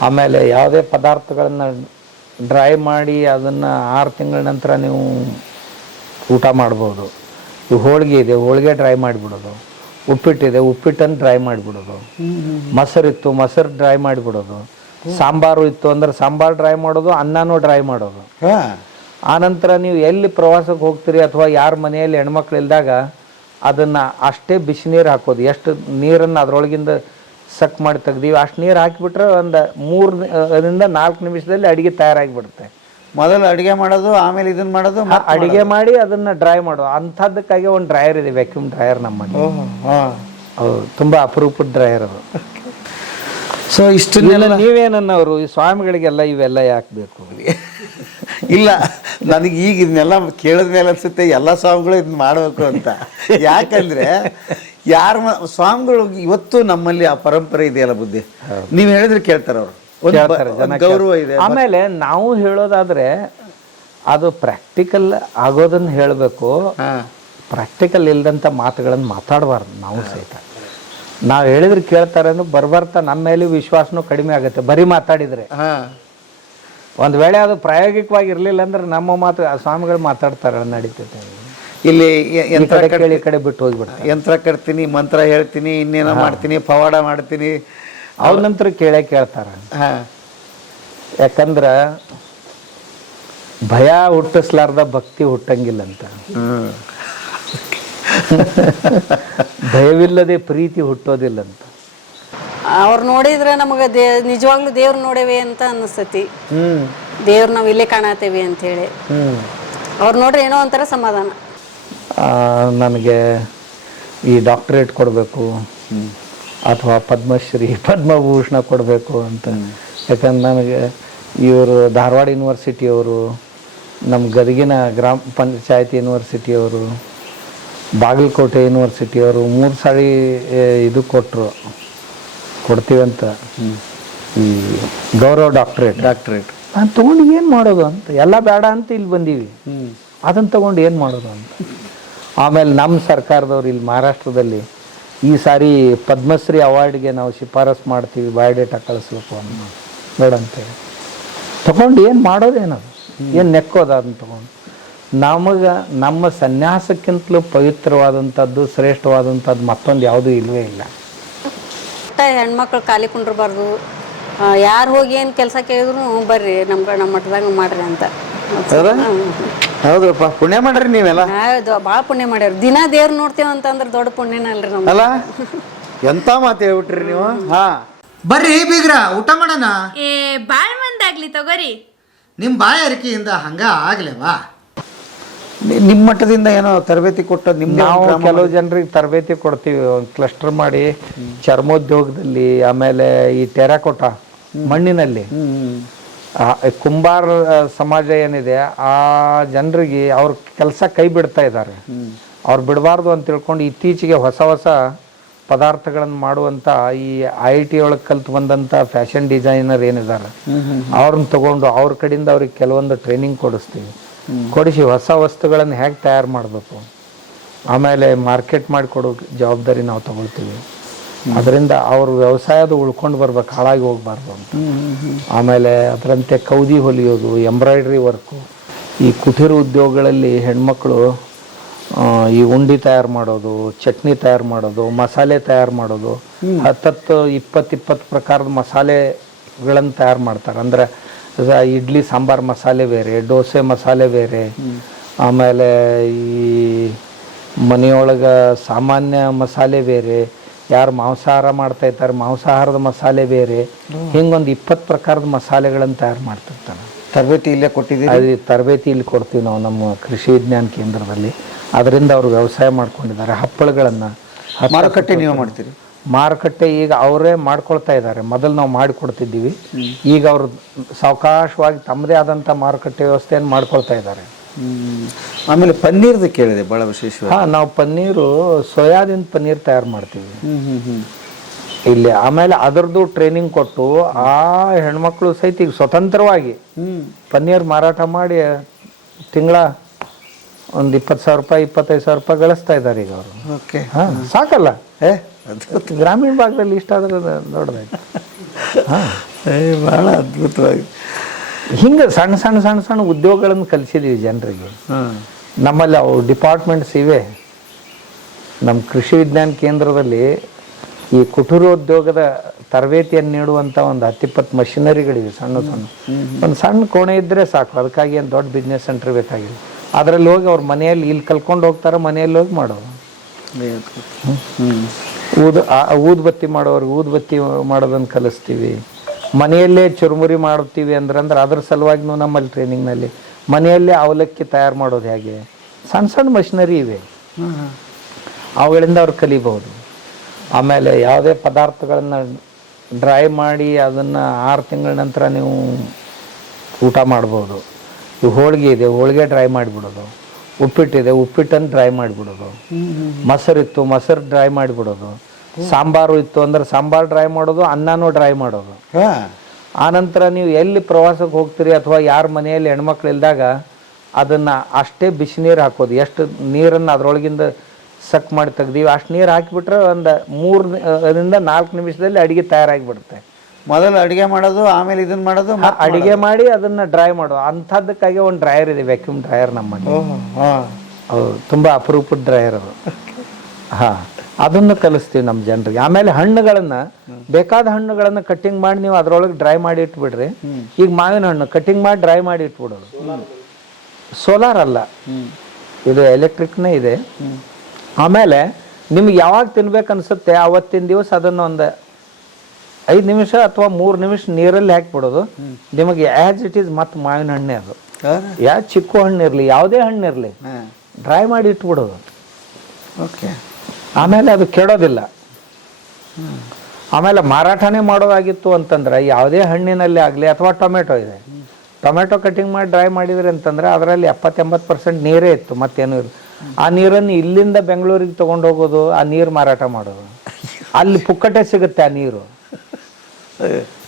ಆಮೇಲೆ ಯಾವುದೇ ಪದಾರ್ಥಗಳನ್ನು ಡ್ರೈ ಮಾಡಿ ಅದನ್ನು ಆರು ತಿಂಗಳ ನಂತರ ನೀವು ಊಟ ಮಾಡ್ಬೋದು. ಈ ಹೋಳಿಗೆ ಇದೆ ಹೋಳಿಗೆ ಡ್ರೈ ಮಾಡಿಬಿಡೋದು. ಉಪ್ಪಿಟ್ಟಿದೆ ಉಪ್ಪಿಟ್ಟನ್ನು ಡ್ರೈ ಮಾಡಿಬಿಡೋದು. ಮೊಸರಿತ್ತು ಮೊಸರು ಡ್ರೈ ಮಾಡಿಬಿಡೋದು. ಸಾಂಬಾರು ಇತ್ತು ಅಂದ್ರೆ ಸಾಂಬಾರು ಡ್ರೈ ಮಾಡೋದು ಅನ್ನನೂ ಡ್ರೈ ಮಾಡೋದು. ಆ ಆನಂತರ ನೀವು ಎಲ್ಲಿ ಪ್ರವಾಸಕ್ಕೆ ಹೋಗ್ತೀರಿ ಅಥವಾ ಯಾರ ಮನೆಯಲ್ಲಿ ಹೆಣ್ಮಕ್ಳು ಇಲ್ದಾಗ ಅದನ್ನು ಅಷ್ಟೇ ಬಿಸಿನೀರು ಹಾಕೋದು. ಎಷ್ಟು ನೀರನ್ನು ಅದರೊಳಗಿಂದ ಸಕ್ ಮಾಡಿ ತೆಗ್ದೀವಿ. ಅಷ್ಟು ನೀರು ಹಾಕಿಬಿಟ್ರೆ ಒಂದು ಮೂರು ಅದರಿಂದ ನಾಲ್ಕು ನಿಮಿಷದಲ್ಲಿ ಅಡುಗೆ ತಯಾರಾಗಿಬಿಡುತ್ತೆ. ಮೊದಲು ಅಡುಗೆ ಮಾಡೋದು ಆಮೇಲೆ ಇದನ್ನ ಮಾಡೋದು ಅಡುಗೆ ಮಾಡಿ ಅದನ್ನು ಡ್ರೈ ಮಾಡೋದು. ಅಂಥದ್ದಕ್ಕಾಗಿ ಒಂದು ಡ್ರೈಯರ್ ಇದೆ ವ್ಯಾಕ್ಯೂಮ್ ಡ್ರೈಯರ್ ನಮ್ಮಲ್ಲಿ. ಹಾಂ ಹಾ. ಅದು ತುಂಬ ಅಪರೂಪದ ಡ್ರೈಯರ್ ಅದು. ಸೊ ಇಷ್ಟನ್ನೆಲ್ಲ ನೀವೇನನ್ನವರು ಈ ಸ್ವಾಮಿಗಳಿಗೆಲ್ಲ ಇವೆಲ್ಲ ಯಾಕೆ ಬೇಕು? ಇಲ್ಲ ನನಗೆ ಈಗ ಇದನ್ನೆಲ್ಲ ಕೇಳಿದ್ಮೇಲೆ ಅನ್ಸುತ್ತೆ ಎಲ್ಲ ಸ್ವಾಮಿಗಳು ಇದನ್ನ ಮಾಡಬೇಕು ಅಂತ. ಯಾಕಂದ್ರೆ ಯಾರ ಸ್ವಾಮಿಗಳು ಇವತ್ತು ನಮ್ಮಲ್ಲಿ ಆ ಪರಂಪರೆ ಇದೆಯಲ್ಲ ಬುದ್ಧಿ? ನೀವು ಹೇಳಿದ್ರೆ ಕೇಳ್ತಾರೆ ಅವರು. ಗೌರವ ಇದೆ. ಆಮೇಲೆ ನಾವು ಹೇಳೋದಾದ್ರೆ ಅದು ಪ್ರಾಕ್ಟಿಕಲ್ ಆಗೋದನ್ನ ಹೇಳಬೇಕು. ಪ್ರಾಕ್ಟಿಕಲ್ ಇಲ್ಲದಂಥ ಮಾತುಗಳನ್ನು ಮಾತಾಡಬಾರ್ದು ನಾವು ಸಹಿತ. ನಾವು ಹೇಳಿದ್ರೆ ಕೇಳ್ತಾರೆ ಅಂದ್ರೆ ಬರ್ಬರ್ತಾ ನಮ್ಮ ಮೇಲೆ ವಿಶ್ವಾಸನೂ ಕಡಿಮೆ ಆಗುತ್ತೆ. ಬರೀ ಮಾತಾಡಿದ್ರೆ. ಒಂದು ವೇಳೆ ಅದು ಪ್ರಾಯೋಗಿಕವಾಗಿ ಇರಲಿಲ್ಲ ಅಂದ್ರೆ ನಮ್ಮ ಮಾತು ಸ್ವಾಮಿಗಳು ಮಾತಾಡ್ತಾರೆ ನಡೀತೈತೆ. ಇಲ್ಲಿ ಯಂತ್ರ ಕಡೆ ಕೇಳಿ ಈ ಕಡೆ ಬಿಟ್ಟು ಹೋಗ್ಬಿಡ್ತಾರೆ. ಯಂತ್ರ ಕಟ್ತೀನಿ ಮಂತ್ರ ಹೇಳ್ತೀನಿ ಇನ್ನೇನೋ ಮಾಡ್ತೀನಿ ಪವಾಡ ಮಾಡ್ತೀನಿ. ಅವ್ರ ನಂತರ ಕೇಳೇ ಕೇಳ್ತಾರೆ. ಹಾ. ಯಾಕಂದ್ರ ಭಯ ಹುಟ್ಟಿಸ್ಲಾರ್ದ ಭಕ್ತಿ ಹುಟ್ಟಂಗಿಲ್ಲಂತ. ಅಂತ ಭಯವಿಲ್ಲದೆ ಪ್ರೀತಿ ಹುಟ್ಟೋದಿಲ್ಲಂತ. ಅವ್ರು ನೋಡಿದ್ರೆ ನಮಗೆ ದೇ ನಿಜವಾಗ್ಲೂ ದೇವ್ರು ನೋಡೇವೆ ಅಂತ ಅನ್ನಿಸ್ತತಿ. ಹ್ಮ್. ದೇವ್ರು ನಾವು ಇಲ್ಲೇ ಕಾಣತೇವಿ ಅಂತ ಹೇಳಿ. ಹ್ಮ್. ಅವ್ರು ನೋಡ್ರಿ ಏನೋ ಒಂಥರ ಸಮಾಧಾನ. ನನಗೆ ಈ ಡಾಕ್ಟರೇಟ್ ಕೊಡಬೇಕು ಅಥವಾ ಪದ್ಮಶ್ರೀ ಪದ್ಮಭೂಷಣ ಕೊಡಬೇಕು ಅಂತ. ಯಾಕಂದ್ರೆ ನನಗೆ ಇವರು ಧಾರವಾಡ ಯೂನಿವರ್ಸಿಟಿಯವರು ನಮ್ಮ ಗದಗಿನ ಗ್ರಾಮ ಪಂಚಾಯತ್ ಯೂನಿವರ್ಸಿಟಿಯವರು ಬಾಗಲಕೋಟೆ ಯೂನಿವರ್ಸಿಟಿಯವರು ಮೂರು ಸಾರಿ ಇದು ಕೊಟ್ಟರು ಕೊಡ್ತೀವಂತ. ಈ ಗೌರವ ಡಾಕ್ಟ್ರೇಟ್ ಡಾಕ್ಟ್ರೇಟ್ ನಾನು ತೊಗೊಂಡು ಏನು ಮಾಡೋದು ಅಂತ. ಎಲ್ಲ ಬೇಡ ಅಂತ ಇಲ್ಲಿ ಬಂದೀವಿ. ಅದನ್ನು ತಗೊಂಡು ಏನು ಮಾಡೋದು ಅಂತ. ಆಮೇಲೆ ನಮ್ಮ ಸರ್ಕಾರದವ್ರು ಇಲ್ಲಿ ಮಹಾರಾಷ್ಟ್ರದಲ್ಲಿ ಈ ಸಾರಿ ಪದ್ಮಶ್ರೀ ಅವಾರ್ಡ್ಗೆ ನಾವು ಶಿಫಾರಸು ಮಾಡ್ತೀವಿ, ಬಯೋಡೇಟಾ ಕಳಿಸ್ಬೇಕು ಅನ್ನೋ ಬೇಡ ತೊಗೊಂಡು ಏನು ಮಾಡೋದೇನದು ಏನು ನೆಕ್ಕೋದು ಅದನ್ನ ತಗೊಂಡು? ನಮಗೆ, ನಮ್ಮ ಸನ್ಯಾಸಕ್ಕಿಂತಲೂ ಪವಿತ್ರವಾದಂಥದ್ದು, ಶ್ರೇಷ್ಠವಾದಂಥದ್ದು ಮತ್ತೊಂದು ಯಾವುದೂ ಇಲ್ಲವೇ ಇಲ್ಲ. ಹೆಣ್ಮಕ್ಳು ಖಾಲಿ ಕುಂಡ್ರಬಾರ್ದು. ಯಾರು ಹೋಗಿ ಏನು ಕೆಲಸ ಕೇಳಿದ್ರು ಬರ್ರಿ ನಮ್ಮ ನಮ್ಮ ಮಟ್ಟದಾಗ ಮಾಡ್ರಿ ಅಂತ. ಹೌದಾ? ಹೌದ್ರಪ್ಪ. ಪುಣ್ಯ ಮಾಡ್ರಿ ನೀವೆಲ್ಲ. ಹೌದು ಭಾಳ ಪುಣ್ಯ ಮಾಡ್ಯಾರ ದಿನ ದೇವ್ರ ನೋಡ್ತೇವ ಅಂತಂದ್ರೆ ದೊಡ್ಡ ಪುಣ್ಯನ ಅಲ್ರಿ ನಮ್ಗೆ ಅಲ್ಲ? ಎಂತ ಮಾತು ಹೇಳ್ಬಿಟ್ರಿ ನೀವು? ಹಾ. ಬರ್ರಿ ಬೀಗ್ರ ಊಟ ಮಾಡೋಣ? ಏ ಬಾಳ್ ಮಂದಾಗ್ಲಿ ತಗೋರಿ. ನಿಮ್ಮ ಬಾಯಾರಿಕೆಯಿಂದ ಹಂಗ ಆಗ್ಲೇವಾ? ನಿ- ನಿಮ್ಮ ಮಟ್ಟದಿಂದ ಏನೋ ತರಬೇತಿ ಕೊಟ್ಟ ನಿಮ್ಮ ನಾವು ಕೆಲವು ಜನರಿಗೆ ತರಬೇತಿ ಕೊಡ್ತೀವಿ ಒಂದು ಕ್ಲಸ್ಟರ್ ಮಾಡಿ. ಚರ್ಮೋದ್ಯೋಗದಲ್ಲಿ ಆಮೇಲೆ ಈ ಟೆರಾಕೋಟ ಮಣ್ಣಿನಲ್ಲಿ. ಕುಂಬಾರ ಸಮಾಜ ಏನಿದೆ ಆ ಜನರಿಗೆ ಅವ್ರ ಕೆಲಸ ಕೈ ಬಿಡ್ತಾ ಇದ್ದಾರೆ. ಅವ್ರು ಬಿಡಬಾರ್ದು ಅಂತ ತಿಳ್ಕೊಂಡು ಇತ್ತೀಚೆಗೆ ಹೊಸ ಹೊಸ ಪದಾರ್ಥಗಳನ್ನು ಮಾಡುವಂಥ ಈ ಐ ಟಿ ಒಳಗೆ ಕಲ್ತು ಬಂದಂಥ ಫ್ಯಾಷನ್ ಡಿಸೈನರ್ ಏನಿದ್ದಾರೆ ಅವ್ರನ್ನ ತಗೊಂಡು ಅವ್ರ ಕಡೆಯಿಂದ ಅವ್ರಿಗೆ ಕೆಲವೊಂದು ಟ್ರೈನಿಂಗ್ ಕೊಡಿಸ್ತೀವಿ. ಕೊಡಿಸಿ ಹೊಸ ವಸ್ತುಗಳನ್ನು ಹೇಗೆ ತಯಾರು ಮಾಡಬೇಕು? ಆಮೇಲೆ ಮಾರ್ಕೆಟ್ ಮಾಡಿಕೊಡೋ ಜವಾಬ್ದಾರಿ ನಾವು ತಗೊಳ್ತೀವಿ. ಅದರಿಂದ ಅವ್ರ ವ್ಯವಸಾಯದ ಉಳ್ಕೊಂಡು ಬರ್ಬೇಕು ಹಾಳಾಗಿ ಹೋಗ್ಬಾರ್ದು ಅಂತ. ಆಮೇಲೆ ಅದರಂತೆ ಕೌದಿ ಹೊಲಿಯೋದು ಎಂಬ್ರಾಯ್ಡ್ರಿ ವರ್ಕು. ಈ ಕುಟೀರ ಉದ್ಯೋಗಗಳಲ್ಲಿ ಹೆಣ್ಮಕ್ಳು ಈ ಉಂಡಿ ತಯಾರು ಮಾಡೋದು ಚಟ್ನಿ ತಯಾರು ಮಾಡೋದು ಮಸಾಲೆ ತಯಾರು ಮಾಡೋದು ಹತ್ತತ್ತು ಇಪ್ಪತ್ತು ಇಪ್ಪತ್ತು ಪ್ರಕಾರದ ಮಸಾಲೆಗಳನ್ನು ತಯಾರು ಮಾಡ್ತಾರೆ. ಅಂದ್ರೆ ಇಡ್ಲಿ ಸಾಂಬಾರ್ ಮಸಾಲೆ ಬೇರೆ ದೋಸೆ ಮಸಾಲೆ ಬೇರೆ ಆಮೇಲೆ ಈ ಮನೆಯೊಳಗೆ ಸಾಮಾನ್ಯ ಮಸಾಲೆ ಬೇರೆ ಯಾರು ಮಾಂಸಾಹಾರ ಮಾಡ್ತಾ ಇರ್ತಾರೆ ಮಾಂಸಾಹಾರದ ಮಸಾಲೆ ಬೇರೆ. ಹಿಂಗೊಂದು ಇಪ್ಪತ್ತು ಪ್ರಕಾರದ ಮಸಾಲೆಗಳನ್ನು ತಯಾರು ಮಾಡ್ತಿರ್ತಾನೆ. ತರಬೇತಿ ಇಲ್ಲೇ ಕೊಟ್ಟಿದ್ದೀವಿ ಅಲ್ಲಿ ತರಬೇತಿ ಇಲ್ಲಿ ಕೊಡ್ತೀವಿ ನಾವು ನಮ್ಮ ಕೃಷಿ ವಿಜ್ಞಾನ ಕೇಂದ್ರದಲ್ಲಿ. ಅದರಿಂದ ಅವರು ವ್ಯವಸಾಯ ಮಾಡ್ಕೊಂಡಿದ್ದಾರೆ ಹಪ್ಪಳಗಳನ್ನು ಮಾರುಕಟ್ಟೆ ನೀವು ಮಾಡ್ತೀರಿ? ಮಾರುಕಟ್ಟೆ ಈಗ ಅವರೇ ಮಾಡ್ಕೊಳ್ತಾ ಇದ್ದಾರೆ. ಮೊದಲು ನಾವು ಮಾಡಿಕೊಡ್ತಿದ್ದೀವಿ. ಈಗ ಅವರು ಸಾವಕಾಶವಾಗಿ ತಮ್ಮದೇ ಆದಂಥ ಮಾರುಕಟ್ಟೆ ವ್ಯವಸ್ಥೆಯನ್ನು ಮಾಡ್ಕೊಳ್ತಾ ಇದ್ದಾರೆ. ಆಮೇಲೆ ಪನ್ನೀರ್ದು ಕೇಳಿದೆ ಬಹಳ ವಿಶೇಷ ಹಾಂ ನಾವು ಪನ್ನೀರು ಸೋಯಾದಿಂದ ಪನ್ನೀರ್ ತಯಾರು ಮಾಡ್ತೀವಿ. ಇಲ್ಲಿ ಆಮೇಲೆ ಅದರದ್ದು ಟ್ರೈನಿಂಗ್ ಕೊಟ್ಟು ಆ ಹೆಣ್ಮಕ್ಳು ಸಹಿತ ಈಗ ಸ್ವತಂತ್ರವಾಗಿ ಪನ್ನೀರ್ ಮಾರಾಟ ಮಾಡಿ ತಿಂಗಳ ಒಂದು ಇಪ್ಪತ್ತು ಸಾವಿರ ರೂಪಾಯಿ ಇಪ್ಪತ್ತೈದು ಸಾವಿರ ರೂಪಾಯಿ ಗಳಿಸ್ತಾ ಇದ್ದಾರೆ ಈಗ ಅವರು. ಓಕೆ. ಹಾಂ ಸಾಕಲ್ಲ? ಏ ಗ್ರಾಮೀಣ ಭಾಗದಲ್ಲಿ ಇಷ್ಟ ಆದ್ರೆ ದೊಡ್ಡದಾಯ್ತು. ಹಾಂ ಭಾಳ ಅದ್ಭುತವಾಗಿ. ಹಿಂಗೆ ಸಣ್ಣ ಸಣ್ಣ ಸಣ್ಣ ಸಣ್ಣ ಉದ್ಯೋಗಗಳನ್ನು ಕಲಿಸಿದೀವಿ ಜನರಿಗೆ. ನಮ್ಮಲ್ಲಿ ಅವು ಡಿಪಾರ್ಟ್ಮೆಂಟ್ಸ್ ಇವೆ. ನಮ್ಮ ಕೃಷಿ ವಿಜ್ಞಾನ ಕೇಂದ್ರದಲ್ಲಿ ಈ ಕುಟುರೋದ್ಯೋಗದ ತರಬೇತಿಯನ್ನು ನೀಡುವಂಥ ಒಂದು ಹತ್ತಿಪ್ಪತ್ತು ಮಷಿನರಿಗಳಿವೆ ಸಣ್ಣ ಸಣ್ಣ. ಒಂದು ಸಣ್ಣ ಕೋಣೆ ಇದ್ದರೆ ಸಾಕು. ಅದಕ್ಕಾಗಿ ಏನು ದೊಡ್ಡ ಬಿಸ್ನೆಸ್ ಸೆಂಟ್ರ್ ಬೇಕಾಗಿಲ್ಲ. ಅದರಲ್ಲಿ ಹೋಗಿ ಅವ್ರ ಮನೆಯಲ್ಲಿ ಇಲ್ಲಿ ಕಲ್ಕೊಂಡು ಹೋಗ್ತಾರೆ ಮನೆಯಲ್ಲಿ ಹೋಗಿ ಮಾಡೋದು ಊದು ಊದ್ಬತ್ತಿ ಮಾಡೋರಿಗೆ ಊದ್ಬತ್ತಿ ಮಾಡೋದನ್ನು ಕಲಿಸ್ತೀವಿ. ಮನೆಯಲ್ಲೇ ಚುರುಮುರಿ ಮಾಡುತ್ತೀವಿ ಅಂದ್ರೆ ಅಂದ್ರೆ ಅದ್ರ ಸಲುವಾಗಿನೂ ನಮ್ಮಲ್ಲಿ ಟ್ರೈನಿಂಗ್ನಲ್ಲಿ ಮನೆಯಲ್ಲೇ ಅವಲಕ್ಕಿ ತಯಾರು ಮಾಡೋದು ಹೇಗೆ? ಸಣ್ಣ ಸಣ್ಣ ಮಷಿನರಿ ಇವೆ. ಅವುಗಳಿಂದ ಅವ್ರು ಕಲಿಬಹುದು. ಆಮೇಲೆ ಯಾವುದೇ ಪದಾರ್ಥಗಳನ್ನು ಡ್ರೈ ಮಾಡಿ ಅದನ್ನು ಆರು ತಿಂಗಳ ನಂತರ ನೀವು ಊಟ ಮಾಡ್ಬೋದು. ಈ ಹೋಳಿಗೆ ಇದೆ ಹೋಳಿಗೆ ಡ್ರೈ ಮಾಡಿಬಿಡೋದು. ಉಪ್ಪಿಟ್ಟಿದೆ ಉಪ್ಪಿಟ್ಟನ್ನು ಡ್ರೈ ಮಾಡಿಬಿಡೋದು. ಮೊಸರಿತ್ತು ಮೊಸರು ಡ್ರೈ ಮಾಡಿಬಿಡೋದು. ಸಾಂಬಾರು ಇತ್ತು ಅಂದ್ರೆ ಸಾಂಬಾರು ಡ್ರೈ ಮಾಡೋದು ಅನ್ನನೂ ಡ್ರೈ ಮಾಡೋದು. ಹಾಂ. ಆನಂತರ ನೀವು ಎಲ್ಲಿ ಪ್ರವಾಸಕ್ಕೆ ಹೋಗ್ತೀರಿ ಅಥವಾ ಯಾರ ಮನೆಯಲ್ಲಿ ಹೆಣ್ಮಕ್ಳು ಇಲ್ದಾಗ ಅದನ್ನು ಅಷ್ಟೇ ಬಿಸಿ ನೀರು ಹಾಕೋದು. ಎಷ್ಟು ನೀರನ್ನು ಅದರೊಳಗಿಂದ ಸಕ್ ಮಾಡಿ ತೆಗ್ದೀವಿ. ಅಷ್ಟು ನೀರು ಹಾಕಿಬಿಟ್ರೆ ಒಂದು ಮೂರು ಅದರಿಂದ ನಾಲ್ಕು ನಿಮಿಷದಲ್ಲಿ ಅಡುಗೆ ತಯಾರಾಗಿಬಿಡುತ್ತೆ. ಮೊದಲು ಅಡುಗೆ ಮಾಡೋದು ಆಮೇಲೆ ಇದನ್ನ ಮಾಡೋದು ಅಡುಗೆ ಮಾಡಿ ಅದನ್ನ ಡ್ರೈ ಮಾಡೋದು. ಅಂಥದ್ದಕ್ಕಾಗಿ ಒಂದು ಡ್ರೈಯರ್ ಇದೆ ವ್ಯಾಕ್ಯೂಮ್ ಡ್ರೈಯರ್ ನಮ್ಮ ಮನೆ ಹಾಂ. ತುಂಬಾ ತುಂಬ ಅಪರೂಪದ ಡ್ರೈಯರ್ ಅದು. ಹಾಂ. ಅದನ್ನು ಕಲಿಸ್ತೀವಿ ನಮ್ಮ ಜನರಿಗೆ. ಆಮೇಲೆ ಹಣ್ಣುಗಳನ್ನು ಬೇಕಾದ ಹಣ್ಣುಗಳನ್ನು ಕಟ್ಟಿಂಗ್ ಮಾಡಿ ನೀವು ಅದರೊಳಗೆ ಡ್ರೈ ಮಾಡಿ ಇಟ್ಬಿಡ್ರಿ. ಈಗ ಮಾವಿನ ಹಣ್ಣು ಕಟ್ಟಿಂಗ್ ಮಾಡಿ ಡ್ರೈ ಮಾಡಿ ಇಟ್ಬಿಡೋದು. ಸೋಲಾರ್ ಅಲ್ಲ. ಇದು ಎಲೆಕ್ಟ್ರಿಕ್ನೇ ಇದೆ. ಆಮೇಲೆ ನಿಮ್ಗೆ ಯಾವಾಗ ತಿನ್ಬೇಕು ಅನ್ಸುತ್ತೆ ಅವತ್ತಿನ ದಿವಸ ಅದನ್ನು ಒಂದು ಐದು ನಿಮಿಷ ಅಥವಾ ಮೂರು ನಿಮಿಷ ನೀರಲ್ಲಿ ಹಾಕ್ಬಿಡೋದು. ನಿಮಗೆ ಆ್ಯಸ್ ಇಟ್ ಈಸ್ ಮತ್ತೆ ಮಾವಿನ ಹಣ್ಣೆ ಅದು. ಯಾ ಚಿಕ್ಕು ಹಣ್ಣು ಇರಲಿ ಯಾವುದೇ ಹಣ್ಣು ಇರಲಿ ಡ್ರೈ ಮಾಡಿ ಇಟ್ಬಿಡೋದು. ಓಕೆ ಆಮೇಲೆ ಅದು ಕೆಡೋದಿಲ್ಲ. ಆಮೇಲೆ ಮಾರಾಟನೇ ಮಾಡೋದಾಗಿತ್ತು ಅಂತಂದ್ರೆ ಯಾವುದೇ ಹಣ್ಣಿನಲ್ಲಿ ಆಗಲಿ ಅಥವಾ ಟೊಮೆಟೊ ಇದೆ. ಟೊಮೆಟೊ ಕಟಿಂಗ್ ಮಾಡಿ ಡ್ರೈ ಮಾಡಿದ್ರೆ ಅಂತಂದ್ರೆ ಅದರಲ್ಲಿ ಎಪ್ಪತ್ತೆಂಬತ್ತು ಪರ್ಸೆಂಟ್ ನೀರೇ ಇತ್ತು ಮತ್ತೇನು ಇಲ್ಲ. ಆ ನೀರನ್ನು ಇಲ್ಲಿಂದ ಬೆಂಗಳೂರಿಗೆ ತೊಗೊಂಡು ಹೋಗೋದು ಆ ನೀರು ಮಾರಾಟ ಮಾಡೋದು. ಅಲ್ಲಿ ಪುಕ್ಕಟೆ ಸಿಗುತ್ತೆ ಆ ನೀರು.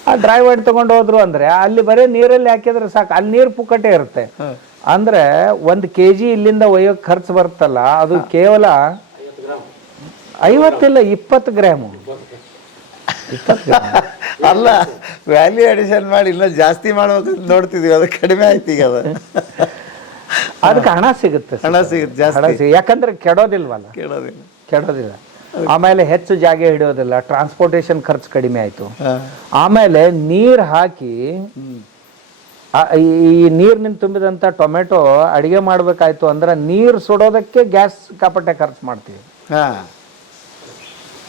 ಆ ಡ್ರೈ ಮಾಡಿ ತಗೊಂಡು ಹೋದ್ರು ಅಂದ್ರೆ ಅಲ್ಲಿ ಬರೀ ನೀರಲ್ಲಿ ಹಾಕಿದ್ರೆ ಸಾಕು ಅಲ್ಲಿ ನೀರು ಪುಕ್ಕಟೆ ಇರುತ್ತೆ. ಅಂದ್ರೆ ಒಂದು ಕೆ ಜಿ ಇಲ್ಲಿಂದ ಒಯ್ಯೋಕೆ ಖರ್ಚು ಬರುತ್ತಲ್ಲ ಅದು ಕೇವಲ ಐವತ್ತಿಲ್ಲ ಇಪ್ಪತ್ತು ಗ್ರಾಮು. ಅಲ್ಲ ವ್ಯಾಲ್ಯೂ ಅಡಿಷನ್ ಮಾಡಿ ಇನ್ನೂ ಜಾಸ್ತಿ ಮಾಡುವಂತ ನೋಡ್ತಿದ್ವಿ ಅದು ಕಡಿಮೆ ಆಯ್ತು ಈಗ ಅದು. ಅದಕ್ಕೆ ಹಣ ಸಿಗುತ್ತೆ ಹಣ ಸಿಗುತ್ತೆ ಜಾಸ್ತಿ. ಯಾಕಂದ್ರೆ ಕೆಡೋದಿಲ್ವಲ್ಲ? ಕೆಡೋದಿಲ್ಲ. ಕೆಡೋದಿಲ್ಲ. ಆಮೇಲೆ ಹೆಚ್ಚು ಜಾಗ ಹಿಡಿಯೋದಿಲ್ಲ ಟ್ರಾನ್ಸ್ಪೋರ್ಟೇಷನ್ ಖರ್ಚು ಕಡಿಮೆ ಆಯ್ತು. ಆಮೇಲೆ ನೀರು ಹಾಕಿ ಈ- ನೀರಿನಿಂದ ತುಂಬಿದಂಥ ಟೊಮೆಟೊ ಅಡಿಗೆ ಮಾಡ್ಬೇಕಾಯ್ತು ಅಂದ್ರೆ ನೀರು ಸುಡೋದಕ್ಕೆ ಗ್ಯಾಸ್ ಕಾಪಟ್ಟೆ ಖರ್ಚು ಮಾಡ್ತೀವಿ. ಹಾಂ.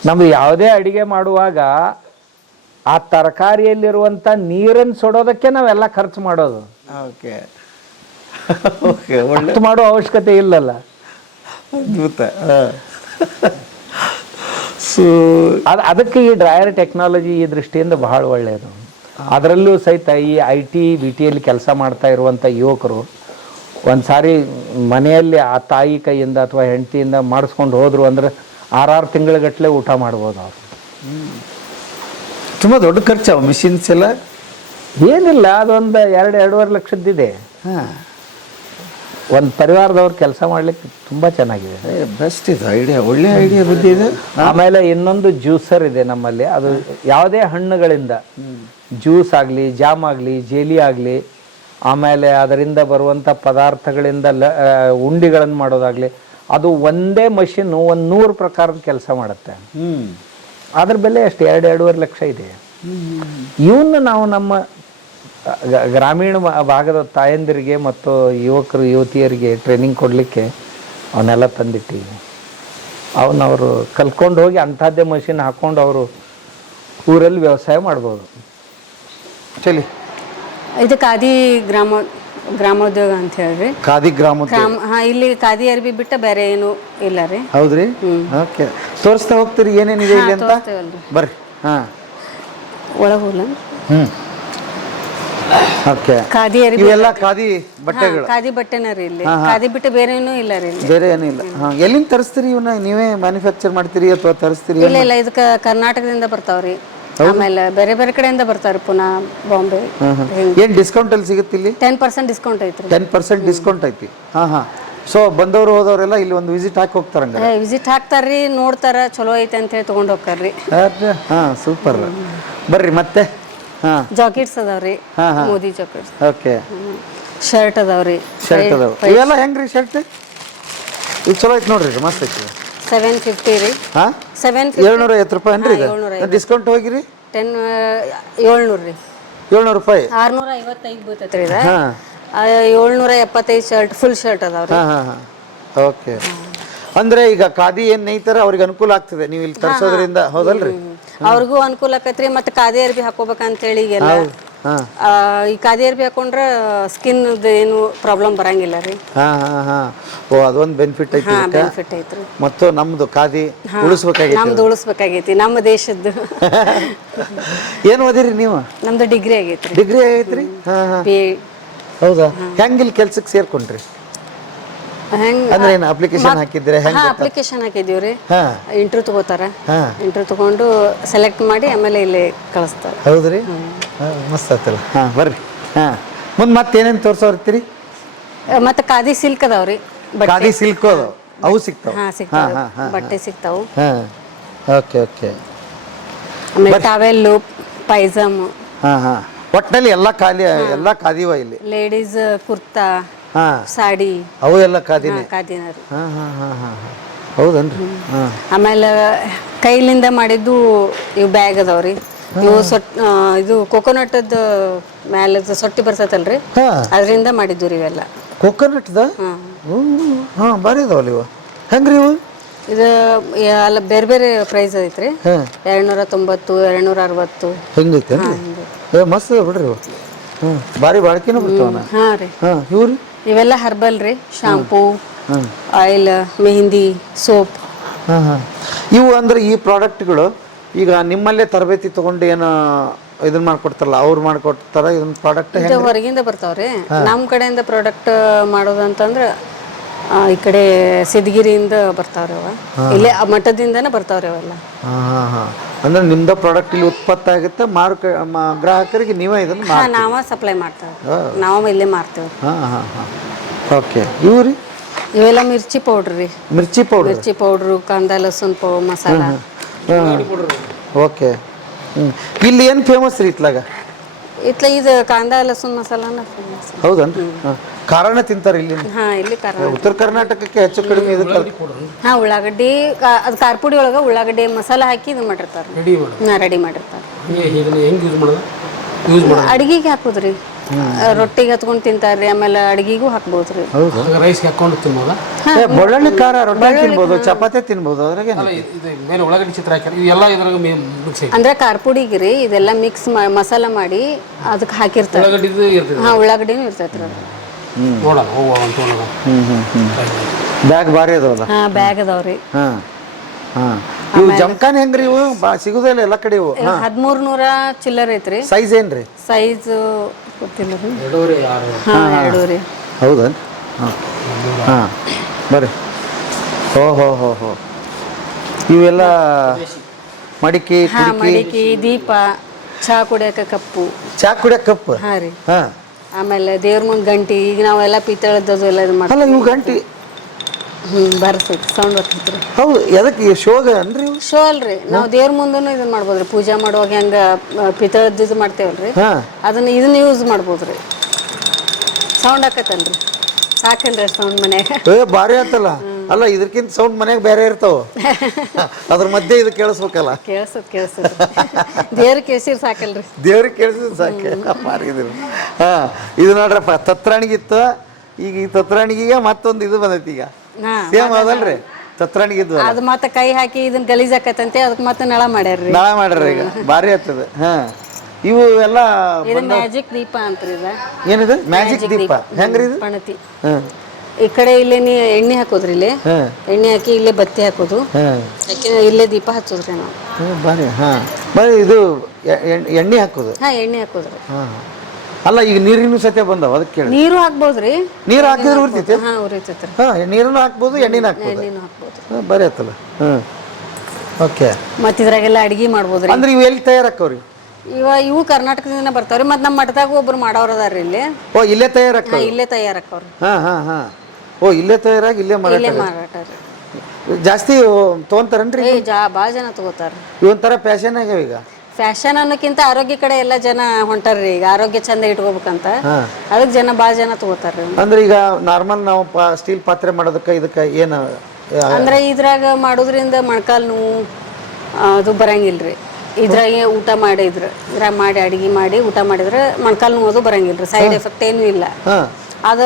ನಮ್ದು ಯಾವುದೇ ಅಡಿಗೆ ಮಾಡುವಾಗ ಆ ತರಕಾರಿಯಲ್ಲಿರುವಂಥ ನೀರನ್ನು ಸುಡೋದಕ್ಕೆ ನಾವೆಲ್ಲ ಖರ್ಚು ಮಾಡೋದು. ಓಕೆ. ಓಕೆ ಒಳ್ಳೆ ಮಾಡೋ ಅವಶ್ಯಕತೆ ಇಲ್ಲಲ್ಲ. ಅದ್ಭುತ. ಸೊ ಅದ್ ಅದಕ್ಕೆ ಈ ಡ್ರೈಯರ್ ಟೆಕ್ನಾಲಜಿ ಈ ದೃಷ್ಟಿಯಿಂದ ಬಹಳ ಒಳ್ಳೆಯದು ಅದರಲ್ಲೂ ಸಹಿತ ಈ ಐ ಟಿ ಬಿ ಟಿಯಲ್ಲಿ ಕೆಲಸ ಮಾಡ್ತಾ ಇರುವಂಥ ಯುವಕರು ಒಂದು ಸಾರಿ ಮನೆಯಲ್ಲಿ ಆ ತಾಯಿ ಕೈಯಿಂದ ಅಥವಾ ಹೆಂಡತಿಯಿಂದ ಮಾಡಿಸ್ಕೊಂಡು ಹೋದ್ರು ಅಂದ್ರೆ ಆರಾರು ತಿಂಗಳಗಟ್ಟಲೆ ಊಟ ಮಾಡ್ಬೋದು ಅವ್ರು. ತುಂಬ ದೊಡ್ಡ ಖರ್ಚು ಮಿಷಿನ್ಸ್ ಎಲ್ಲ? ಏನಿಲ್ಲ ಅದೊಂದು ಎರಡು ಎರಡೂವರೆ ಲಕ್ಷದ್ದಿದೆ. ಹಾಂ. ಒಂದು ಪರಿವಾರದವ್ರು ಕೆಲಸ ಮಾಡಲಿಕ್ಕೆ ತುಂಬ ಚೆನ್ನಾಗಿದೆ. ಬೆಸ್ಟ್ ಇದು ಐಡಿಯಾ ಒಳ್ಳೆ ಐಡಿಯಾ ಬುದ್ಧಿ ಇದೆ. ಆಮೇಲೆ ಇನ್ನೊಂದು ಜ್ಯೂಸರ್ ಇದೆ ನಮ್ಮಲ್ಲಿ ಅದು ಯಾವುದೇ ಹಣ್ಣುಗಳಿಂದ ಜ್ಯೂಸ್ ಆಗಲಿ ಜಾಮ್ ಆಗಲಿ ಜೇಲಿ ಆಗಲಿ ಆಮೇಲೆ ಅದರಿಂದ ಬರುವಂಥ ಪದಾರ್ಥಗಳಿಂದ ಲ ಉಂಡಿಗಳನ್ನು ಮಾಡೋದಾಗಲಿ ಅದು ಒಂದೇ ಮಷಿನ್ನು ಒಂದು ನೂರು ಪ್ರಕಾರದ ಕೆಲಸ ಮಾಡುತ್ತೆ. ಹ್ಞೂ ಅದ್ರ ಬೆಲೆ ಅಷ್ಟು ಎರಡು ಎರಡೂವರೆ ಲಕ್ಷ ಇದೆ. ಇವನ್ನ ನಾವು ನಮ್ಮ ಗ್ರಾಮೀಣ ಭಾಗದ ತಾಯಂದಿರಿಗೆ ಮತ್ತು ಯುವಕರು ಯುವತಿಯರಿಗೆ ಟ್ರೈನಿಂಗ್ ಕೊಡಲಿಕ್ಕೆ ಅವನ್ನೆಲ್ಲ ತಂದಿಟ್ಟಿವಿ. ಅವನ್ನ ಅವರು ಕಲ್ತ್ಕೊಂಡು ಹೋಗಿ ಅಂಥದ್ದೇ ಮಷಿನ್ ಹಾಕ್ಕೊಂಡು ಅವರು ಊರಲ್ಲಿ ವ್ಯವಸಾಯ ಮಾಡ್ಬೋದು. ಚಲಿ ಇದು ಆದಿ ಗ್ರಾಮ ಗ್ರಾಮೋದ್ಯೋಗ ಅಂತ ಹೇಳ್ರಿ. ಖಾದಿ ಗ್ರಾಮ ಗ್ರಾಮ ಹಾ ಇಲ್ಲಿ ಖಾದಿ ಅರ್ಬಿ ಬಿಟ್ಟ ಬೇರೆ ಏನು ಇಲ್ಲ ರೀ. ಹೌದ್ರಿ? ಓಕೆ. ತೋರಿಸ್ತಾ ಹೋಗ್ತೀರಿ ಏನೇನಿದೆ ಇಲ್ಲಿ ಅಂತ? ತೋರಿಸ್ತೇವಲ್ರಿ. ಬರ್ರಿ. ಹಾ. ಒಳಗೆ ಹೋಗ್ಲ? ಹ್ಞೂ ಓಕೆ. ಖಾದಿ ಅರ್ಬಿ ಇವೆಲ್ಲ ಖಾದಿ ಬಟ್ಟೆಗಳು. ಖಾದಿ ಬಟ್ಟೆನ ರೀ ಇಲ್ಲಿ. ಖಾದಿ ಬಿಟ್ಟು ಬೇರೆ ಏನೂ ಇಲ್ಲ ರೀ ಇಲ್ಲಿ. ಬೇರೆ ಏನೂ ಇಲ್ಲ. ಎಲ್ಲಿಂದ ತರಿಸ್ತೀರಿ ಇವನ್ನ ನೀವೇ ಮ್ಯಾನುಫ್ಯಾಕ್ಚರ್ ಮಾಡ್ತೀರಿ ಅಥವಾ ತರಿಸ್ತೀರಿ ಇಲ್ಲ ಇಲ್ಲ ಇದಕ್ಕೆ ಕರ್ನಾಟಕದಿಂದ ಬರ್ತಾವ್ರಿ. ಆಮೇಲೆ ಬೇರೆ ಬೇರೆ ಕಡೆಯಿಂದ ಬರ್ತಾರೆ ಪುನಾ ಬಾಂಬೆ. ಏನು ಡಿಸ್ಕೌಂಟ್ ಅಲ್ಲಿ ಸಿಗುತ್ತೆ ಇಲ್ಲಿ? ಟೆನ್ ಪರ್ಸೆಂಟ್ ಡಿಸ್ಕೌಂಟ್ ಐತ್ರಿ. ಟೆನ್ ಪರ್ಸೆಂಟ್ ಡಿಸ್ಕೌಂಟ್ ಐತಿ. ಹಾಂ ಹಾಂ. ಸೊ ಬಂದವರು ಹೋದವರೆಲ್ಲ ಇಲ್ಲಿ ಒಂದು ವಿಸಿಟ್ ಹಾಕಿ ಹೋಗ್ತಾರಂಗ ವಿಸಿಟ್ ಹಾಕ್ತಾರ್ರಿ ನೋಡ್ತಾರ ಚಲೋ ಐತೆ ಅಂತ ಹೇಳಿ ಹೋಗ್ತಾರೆ ಹೋಗ್ತಾರ್ರಿ. ಹಾಂ ಸೂಪರ್ ಬರ್ರಿ ಮತ್ತೆ. ಹಾ. ಜಾಕೆಟ್ಸ್ ಅದಾವ್ರಿ. ಮೋದಿ ಜಾಕೆಟ್ಸ್ ಓಕೆ ಶರ್ಟ್ ಅದಾವ್ರಿ. ಶರ್ಟ್ ಅದಾವ. ಇವೆಲ್ಲ ಹೆಂಗ್ರಿ ಶರ್ಟ್ ಇದು ಚಲೋ ಐತೆ ನೋಡ್ರಿ ಮಸ್ತ್ ಐತಿ ಸೆವೆನ್ ಫಿಫ್ಟಿ ರೀ. ಹಾ? ಸೆವೆನ್ ಏಳ್ನೂರ ಐವತ್ತು ರೂಪಾಯಿ ಏನ್ರಿ ಇದು? ಡಿಸ್ಕೌಂಟ್ ಹೋಗಿರಿ? ಟೆನ್ ಏಳ್ನೂರು ರೀ. ಏಳ್ನೂರು ರೂಪಾಯಿ? ಆರ್ನೂರ ಐವತ್ತೈದು ಬೀಳ್ತೈತೆ ರೀ ಇದು ಏಳ್ನೂರ ಎಪ್ಪತ್ತೈದು ಶರ್ಟ್ ಫುಲ್ ಶರ್ಟ್ ಹಾ ಹಾ ಹಾ. ಓಕೆ ಅಂದ್ರೆ ಈಗ ಖಾದಿ ಏನ್ ನೇಯ್ತಾರ ಅವ್ರಿಗೆ ಅನುಕೂಲ ಆಗ್ತದೆ. ನೀವು ಇಲ್ಲಿ ತರಿಸೋದ್ರಿಂದ ಹೌದಲ್ರಿ? ಅವ್ರಿಗೂ ಅನುಕೂಲ ಆಕೈತ್ರಿ ಮತ್ತೆ ಖಾದಿ ಅರ್ಬಿ ಹಾಕೋಬೇಕಂತೇಳಿ ಈಗೆಲ್ಲ ಈ ಖಾದಿ ಅರ್ಬಿ ಹಾಕೊಂಡ್ರ ಸ್ಕಿನ್ ಏನು ಪ್ರಾಬ್ಲಮ್ ಬರಂಗಿಲ್ಲ ರೀ. ಹಾ ಹಾ ಹಾ. ಓ ಅದೊಂದು ಬೆನಿಫಿಟ್ ಐತಿ ಹಾ ಇದಕ್ಕೆ? ಬೆನಿಫಿಟ್ ಐತ್ರಿ. ಮತ್ತು ನಮ್ದು ಖಾದಿ ಉಳಿಸ್ಬೇಕಾಗಿತ್ತು ನಮ್ದು ಉಳಿಸ್ಬೇಕಾಗೈತಿ ನಮ್ಮ ದೇಶದ್ದು. ಏನು ಓದಿರಿ ನೀವು? ನಮ್ದು ಡಿಗ್ರಿ ಆಗೈತ್ರಿ. ಡಿಗ್ರಿ ಆಗೈತ್ರಿ? ಹಾ ಹಾ. ಹೌದಾ? ಹೆಂಗ್ ಇಲ್ಲಿ ಕೆಲ್ಸಕ್ಕೆ ಸೇರ್ಕೊಂಡ್ರಿ? ಹೆಂಗ್ ಅಂದ್ರೆ ಏನು ಅಪ್ಲಿಕೇಶನ್ ಹಾಕಿದ್ರೆ ಹೆಂಗ್ ಹಾ ಅಪ್ಲಿಕೇಶನ್ ಹಾಕಿದೀವ್ರಿ ಹಾ. ಇಂಟರ್ವ್ಯೂ ತಗೋತಾರ. ಹಾ. ಇಂಟರ್ವ್ಯೂ ತಗೊಂಡು ಸೆಲೆಕ್ಟ್ ಮಾಡಿ ಆಮೇಲೆ ಇಲ್ಲಿ ಕಳಿಸ್ತಾರೆ. ಹೌದ್ರಿ? ಹಾ, ಮಸ್ತ್ ಆತಲ್ಲ ಹಾ ಬರ್ರಿ. ಹಾ ಮತ್ತೆ ಮತ್ತೇನೇನು ತೋರಿಸೋರ್ತೀರಿ ಮತ್ತೆ ಖಾದಿ ಸಿಲ್ಕ್ ಅದಾವ್ರಿ ಖಾದಿ ಸಿಲ್ಕ್ ಅದು ಅವು ಸಿಗ್ತಾವ? ಹಾ ಸಿಗ್ತಾವ. ಬಟ್ಟೆ ಸಿಗ್ತಾವು. ಹಾ ಓಕೆ ಓಕೆ. ಆಮೇಲೆ ಟಾವೆಲ್ಲು ಪೈಜಾಮ್ ಹಾ ಹಾ. ಒಟ್ನಲ್ಲಿ ಎಲ್ಲ ಖಾಲಿ ಎಲ್ಲ ಖಾದಿವ ಇಲ್ಲಿ? ಲೇಡೀಸ್ ಕುರ್ತಾ ಹಾ. ಸಾಡಿ. ಅವು ಎಲ್ಲ ಖಾದಿನೇ? ಖಾದಿನರಿ ಹಾ ಹಾ ಹಾ ಹಾ ಹಾ. ಹೌದನ್ರಿ? ಹಾ. ಆಮೇಲೆ ಕೈಲಿಂದ ಮಾಡಿದ್ದು ಇವು ಬ್ಯಾಗ್ ಅದಾವ್ರಿ. ಇವು ಸೊಟ್ ಆ, ಇದು ಕೊಕೊನಟ್ ಮ್ಯಾಲ ಸೊಟ್ಟಿ ಬರ್ತೈತಲ್ರಿ? ಹಾ. ಅದರಿಂದ ಮಾಡಿದ್ದು ರೀ ಇವೆಲ್ಲ. ಕೋಕೋನಟ್ದ ಹ್ಮ್ ಹಾ ಭಾರಿ ಅದಾವಲ್ಲ ಇವು. ಹೆಂಗ್ರಿ ಇವು? ಇದು ಎಲ್ಲ ಬೇರೆ ಬೇರೆ ಪ್ರೈಸ್ ಐತ್ರಿ. ಹಾ. ಎರಡ್ನೂರ ತೊಂಬತ್ತು ಎರಡ್ನೂರ ಅರವತ್ತು ಹೆಂಗೈತೇನ್ರಿ ಏ ಮಸ್ತ್ ಅದ ಬಿಡ್ರಿ ಇವು. ಹ್ಮ್ ಭಾರಿ ಬಾಳ್ಕಿನೂ ಹಾ ರೀ. ಹಾ ಇವ್ರಿ? ಇವೆಲ್ಲ ಹರ್ಬಲ್ ರೀ. ಶಾಂಪೂ ಆಯಿಲ್ ಮೆಹಂದಿ ಸೋಪ್ ಹಾ ಹಾ. ಇವು ಅಂದ್ರೆ ಈ ಪ್ರಾಡಕ್ಟ್ಗಳು ಈಗ ನಿಮ್ಮಲ್ಲೇ ತರಬೇತಿ ತಗೊಂಡು ಏನು ಇದನ್ನ ಮಾಡ್ಕೊಡ್ತಾರಲ್ಲ ಅವ್ರು ಮಾಡ್ಕೊಡ್ತಾರ ಇದನ್ನ ಪ್ರಾಡಕ್ಟ್ ಇದು ಹೊರಗಿಂದ ಬರ್ತಾವ್ರಿ. ನಮ್ಮ ಕಡೆಯಿಂದ ಪ್ರಾಡಕ್ಟ್ ಮಾಡೋದಂತಂದ್ರ ಆ, ಈ ಕಡೆ ಸಿದ್ಗಿರಿಯಿಂದ ಬರ್ತಾವ್ರಿ ಅವ. ಇಲ್ಲೇ ಆ ಮಠದಿಂದನೇ ಬರ್ತಾವ್ರಿ ಅವೆಲ್ಲ. ಹಾ ಹಾ ಹಾ. ಅಂದ್ರೆ ನಿಮ್ದ ಪ್ರಾಡಕ್ಟ್ ಇಲ್ಲಿ ಉತ್ಪತ್ತಿ ಆಗುತ್ತೆ ಮಾರುಕ ಮ- ಗ್ರಾಹಕರಿಗೆ ನೀವೇ ಇದನ್ನ ಹಾ ಮಾರ್ ನಾವ ಸಪ್ಲೈ ಮಾಡ್ತೇವೆ ನಾವು ಇಲ್ಲೇ ಮಾರ್ತೀವಿ ಹಾ ಹಾ ಹಾ. ಓಕೆ ಇವ್ರಿ? ಇವೆಲ್ಲ ಮಿರ್ಚಿ ಪೌಡ್ರ್ ರೀ. ಮಿರ್ಚಿ ಪೌಡರ್ ಮಿರ್ಚಿ ಪೌಡ್ರು ಕಾಂದ ಲಸೂನ್ ಪೌ ಮಸಾಲ. ಓಕೆ. ಇಲ್ಲಿ ಏನು ಫೇಮಸ್ ರೀ ಇತ್ಲಾಗ? ಇತ್ಲ ಇದು ಕಾಂದ ಲಸೂನ್ ಮಸಾಲಾನ ಫೇಮಸ್ ಹೌದನ್ ಕಾರಣ ತಿಂತಾರೆ ಇಲ್ಲಿ? ಹಾ ಇಲ್ಲಿ ಖಾರ ಉತ್ತರ ಕರ್ನಾಟಕಕ್ಕೆ ಹೆಚ್ಚು ಕಡಿಮೆ ಇದು ಹಾಂ ಉಳ್ಳಾಗಡ್ಡಿ ಕಾ- ಅದು ಕಾರ್ಪುಡಿ ಒಳಗೆ ಉಳ್ಳಾಗಡ್ಡಿ ಮಸಾಲ ಹಾಕಿ ಇದು ಮಾಡಿರ್ತಾರೆ. ಹಾ ರೆಡಿ ಮಾಡಿರ್ತಾರೆ. ಹೆಂಗೆ ಯೂಸ್ ಮಾಡೋದು? ಯೂಸ್ ಮಾಡೋದು? ಅಡಿಗೆಗೆ ಹಾಕುದ್ರಿ. ರೊಟ್ಟಿಗೆ ಹತ್ಕೊಂಡು ತಿಂತಾರ್ರಿ ಆಮೇಲೆ ಅಡಿಗೆಗೂ ಹಾಕ್ಬಹುದು ರೀ ರೈಸ್ಗೆ ಹಾಕೊಂಡು ತಿನ್ನೋದಾ ಏ, ಬೆಳ್ಳುಳ್ಳಿ ಖಾರ ರೊಟ್ಟಿ ತಿನ್ಬೋದು ಚಪಾತಿ ತಿನ್ಬೋದು ಅದ್ರಾಗೆ ಅಲ್ಲ ಇದು ಇದು ಮೇಲೆ ಒಳಗಡೆ ಚಿತ್ರ ಹಾಕ್ಯಾರ ಇವೆಲ್ಲ ಇದ್ರಾಗ ಮಿಕ್ಸ್ ಐತಿ. ಅಂದ್ರೆ ಕಾರ್ಪುಡಿಗೆ ರೀ ಇದೆಲ್ಲ ಮಿಕ್ಸ್ ಮಸಾಲ ಮಾಡಿ ಅದಕ್ಕೆ ಹಾಕಿರ್ತಾರೆ. ಒಳಗಡೆ ಇರ್ತದೆ ಹಾ ಉಳ್ಳಾಗಡ್ಡಿನೂ ಇರ್ತೈತ್ರಿ ಅದು. ನೋಡೋಣ ಹೋಗುವ ಅಂತ ನೋಡೋಣ ಹ್ಮ್ ಹ್ಮ್ ಹ್ಮ್. ಬ್ಯಾಗ್ ಭಾರಿ ಅದಾವಲ್ಲ? ಹಾ ಬ್ಯಾಗ್ ಅದಾವ್ರಿ. ಹಾ ಹಾ. ಇವು ಜಮ್ಕಾನ್ ಹೆಂಗ್ರಿ ಇವು? ಬಾ ಸಿಗುದಿಲ್ಲ ಎಲ್ಲ ಕಡೆ ಇವು. ಹದಿಮೂರು ನೂರ ಚಿಲ್ಲರ್ ಐತ್ರಿ. ಸೈಜ್ ಏನ್ರಿ? ಸೈಜ್ ಗೊತ್ತಿಲ್ಲ ರೀ. ಆರು ಹಾ ಹೌದಾ? ಹಾಂ. ಬರ್ರಿ. ಹೋ ಹೋ ಹೋ ಹೋ. ಇವೆಲ್ಲ ಮಡಿಕೆ ಹಾ ಕುಡಿಕೆ? ಮಡಿಕೆ ದೀಪ ಚಹಾ ಕುಡಿಯಕ ಕಪ್ಪು. ಚಾ ಕುಡಿಯಕ ಕಪ್ಪು? ಹಾ ರೀ. ಹಾ. ಆಮೇಲೆ ದೇವ್ರ ಮುಂದೆ ಗಂಟಿ ಈಗ ನಾವೆಲ್ಲ ಪಿತ್ತಳದ್ದು ಎಲ್ಲ ಇದು ಮಾಡ್ತೀವಿ ಅಲ್ಲ ಇವು ಗಂಟಿ ಹ್ಮ್ ಬರ್ತೈತಿ ಸೌಂಡ್ ಬರ್ತೈತ್ರಿ. ಹೌದು ಎದಕ್ಕೆ ಶೋಗ ಅನ್ರಿ ಇವು ಶೋ ಅಲ್ರಿ ನಾವು ದೇವ್ರ ಮುಂದನು ಇದನ್ನ ಮಾಡ್ಬೋದ್ರಿ ಪೂಜೆ ಮಾಡುವಾಗ ಹೆಂಗ ಪಿತಳದ್ದು ಇದು ಮಾಡ್ತೇವಲ್ರಿ ಹಾ. ಅದನ್ನ ಇದನ್ನ ಯೂಸ್ ಮಾಡ್ಬೋದ್ರಿ. ಸೌಂಡ್ ಆಕತ್ತಲ್ರಿ ಸಾಕನ್ರಿ ಸೌಂಡ್ ಮನ್ಯಾಗ. ಏ ಭಾರಿ ಆತಲ್ಲ. ಅಲ್ಲ ಇದಕ್ಕಿಂತ ಸೌಂಡ್ ಮನ್ಯಾಗ ಬೇರೆ ಇರ್ತಾವ. ಅದ್ರ ಮಧ್ಯೆ ಇದು ಕೇಳಿಸ್ಬೇಕಲ್ಲ. ಕೇಳ್ಸತ್ ಕೇಳ್ಸತ್ ದೇವ್ರ ಕೇಸಿರ್ ಸಾಕಲ್ರಿ. ದೇವ್ರಿಗೆ ಕೇಳಿಸಿದ್ ಸಾಕೆ. ಮಾರಿದ್ರು ಹಾ ಇದು ನೋಡ್ರಪ್ಪ ತತ್ರಾಣಿಗಿತ್ತು ಈಗ ಈ ತತ್ರಾಣಿಗಿಗೆ ಮತ್ತೊಂದು ಇದು ಬಂದೈತಿ ಈಗ. ಸೇಮ್ ಅದಲ್ರಿ. ತತ್ರಾಣಿಗಿದ್ವು ಅದು ಮತ್ತೆ ಕೈ ಹಾಕಿ ಇದನ್ನ ಗಲೀಜ್ ಆಕತ್ತಂತೆ ಅದಕ್ಕೆ ಮತ್ತೆ ನಳ ಮಾಡ್ಯಾರ್ರಿ. ನಳ ಮಾಡ್ರಿ ಈಗ. ಭಾರಿ ಆಗ್ತದ. ಹಾ. ಇವು ಎಲ್ಲ ಇದು ಮ್ಯಾಜಿಕ್ ದೀಪ ಅಂತ್ರಿ ಇದ. ಏನಿದು? ಮ್ಯಾಜಿಕ್ ದೀಪ. ಹೆಂಗ್ರಿ ಇದು? ಪಣತಿ. ಹಾ. ಈ ಕಡೆ ಇಲ್ಲೇ ನೀ ಎಣ್ಣೆ ಹಾಕೋದ್ರಿ ಇಲ್ಲಿ. ಹಾ. ಎಣ್ಣೆ ಹಾಕಿ ಇಲ್ಲೇ ಬತ್ತಿ ಹಾಕೋದು. ಹಾ. ಯಾಕೆ ಇಲ್ಲೇ ದೀಪ ಹಚ್ಚೋದ್ರಿ ನಾವು. ಭಾರಿ. ಹಾ. ಬರೀ ಇದು ಎ- ಎಣ್- ಎಣ್ಣೆ ಹಾಕೋದು. ಹಾ ಎಣ್ಣೆ ಹಾಕೋದ್ರಿ ಹಾ. ಅಲ್ಲ ಈಗ ನೀರಿನ ಸತ್ಯ ಬಂದವ ಅದಕ್ಕೆ ಕೇಳಿ ನೀರು ಹಾಕ್ಬೋದ್ರಿ? ನೀರು ಹಾಕಿದ್ರೆ ಉರಿತೈತಿ? ಹಾ ಉರಿತೈತ್ರಿ ಹಾ ನೀರನ್ನು ಹಾಕ್ಬೋದು ಎಣ್ಣೆನ ಹಾಕ್ಬೋದು. ಎಣ್ಣೆನೂ ಹಾಕ್ಬೋದು. ಹಾ, ಭಾರಿ ಆತಲ್ಲ. ಹ್ಮ್ ಓಕೆ. ಮತ್ತೆ ಇದ್ರಾಗೆಲ್ಲ ಅಡಿಗೆ ಮಾಡ್ಬೋದ್ರಿ? ಅಂದ್ರೆ ಇವು ಎಲ್ಲಿ ತಯಾರಾಕವ್ರಿ ಇವ ಇವು ಕರ್ನಾಟಕದಿಂದ ಬರ್ತಾವ್ರಿ ಮತ್ತೆ ನಮ್ಮ ಮಠದಾಗ ಒಬ್ರು ಮಾಡೋರು ಅದಾರ್ರಿ ಇಲ್ಲಿ. ಓ ಇಲ್ಲೇ ಹಾ ಇಲ್ಲೇ ತಯಾರಕ್ಕವ್ರಿ. ಹಾ ಹಾ ಹಾ. ಓ ಇಲ್ಲೇ ತಯಾರಾಗಿ ಇಲ್ಲೇ ಇಲ್ಲೇ ಮಾರಾಟ ರೀ ಜಾಸ್ತಿ ತೊಗೊಂತಾರನ್ರಿ ಏ ಜಾ ಭಾಳ ಜನ ತಗೋತಾರ ಇವೊಂಥರ ಪ್ಯಾಷನ್ ಆಗ್ಯಾವ ಈಗ? ಫ್ಯಾಷನ್ ಅನ್ನೋಕ್ಕಿಂತ ಆರೋಗ್ಯ ಕಡೆ ಎಲ್ಲ ಜನ ಹೊಂಟಾರ್ರಿ. ಈಗ ಆರೋಗ್ಯ ಚಂದ ಇಟ್ಕೋಬೇಕಂತ. ಅದಕ್ಕೆ ಜನ ಭಾಳ ಜನ ತಗೋತಾರ್ರಿ. ಅಂದ್ರೆ ಈಗ ನಾರ್ಮಲ್ ನಾವು ಸ್ಟೀಲ್ ಪಾತ್ರೆ ಮಾಡೋದಕ್ಕೆ ಇದಕ್ಕೆ ಏನು ಅಂದ್ರೆ ಇದ್ರಾಗ ಮಾಡೋದ್ರಿಂದ ಮೊಣಕಾಲು ನೋವು ಆ, ಅದು ಬರಂಗಿಲ್ರಿ. ಇದ್ರಾಗೆ ಊಟ ಮಾಡಿದ್ರ ಇದ್ರಾಗ ಮಾಡಿ ಅಡಿಗೆ ಮಾಡಿ ಊಟ ಮಾಡಿದ್ರೆ ಮೊಣಕಾಲು ನೋವು ಅದು ಬರಂಗಿಲ್ರಿ. ಸೈಡ್ ಎಫೆಕ್ಟ್ ಏನೂ ಇಲ್ಲ. ಹಾ. ಅದು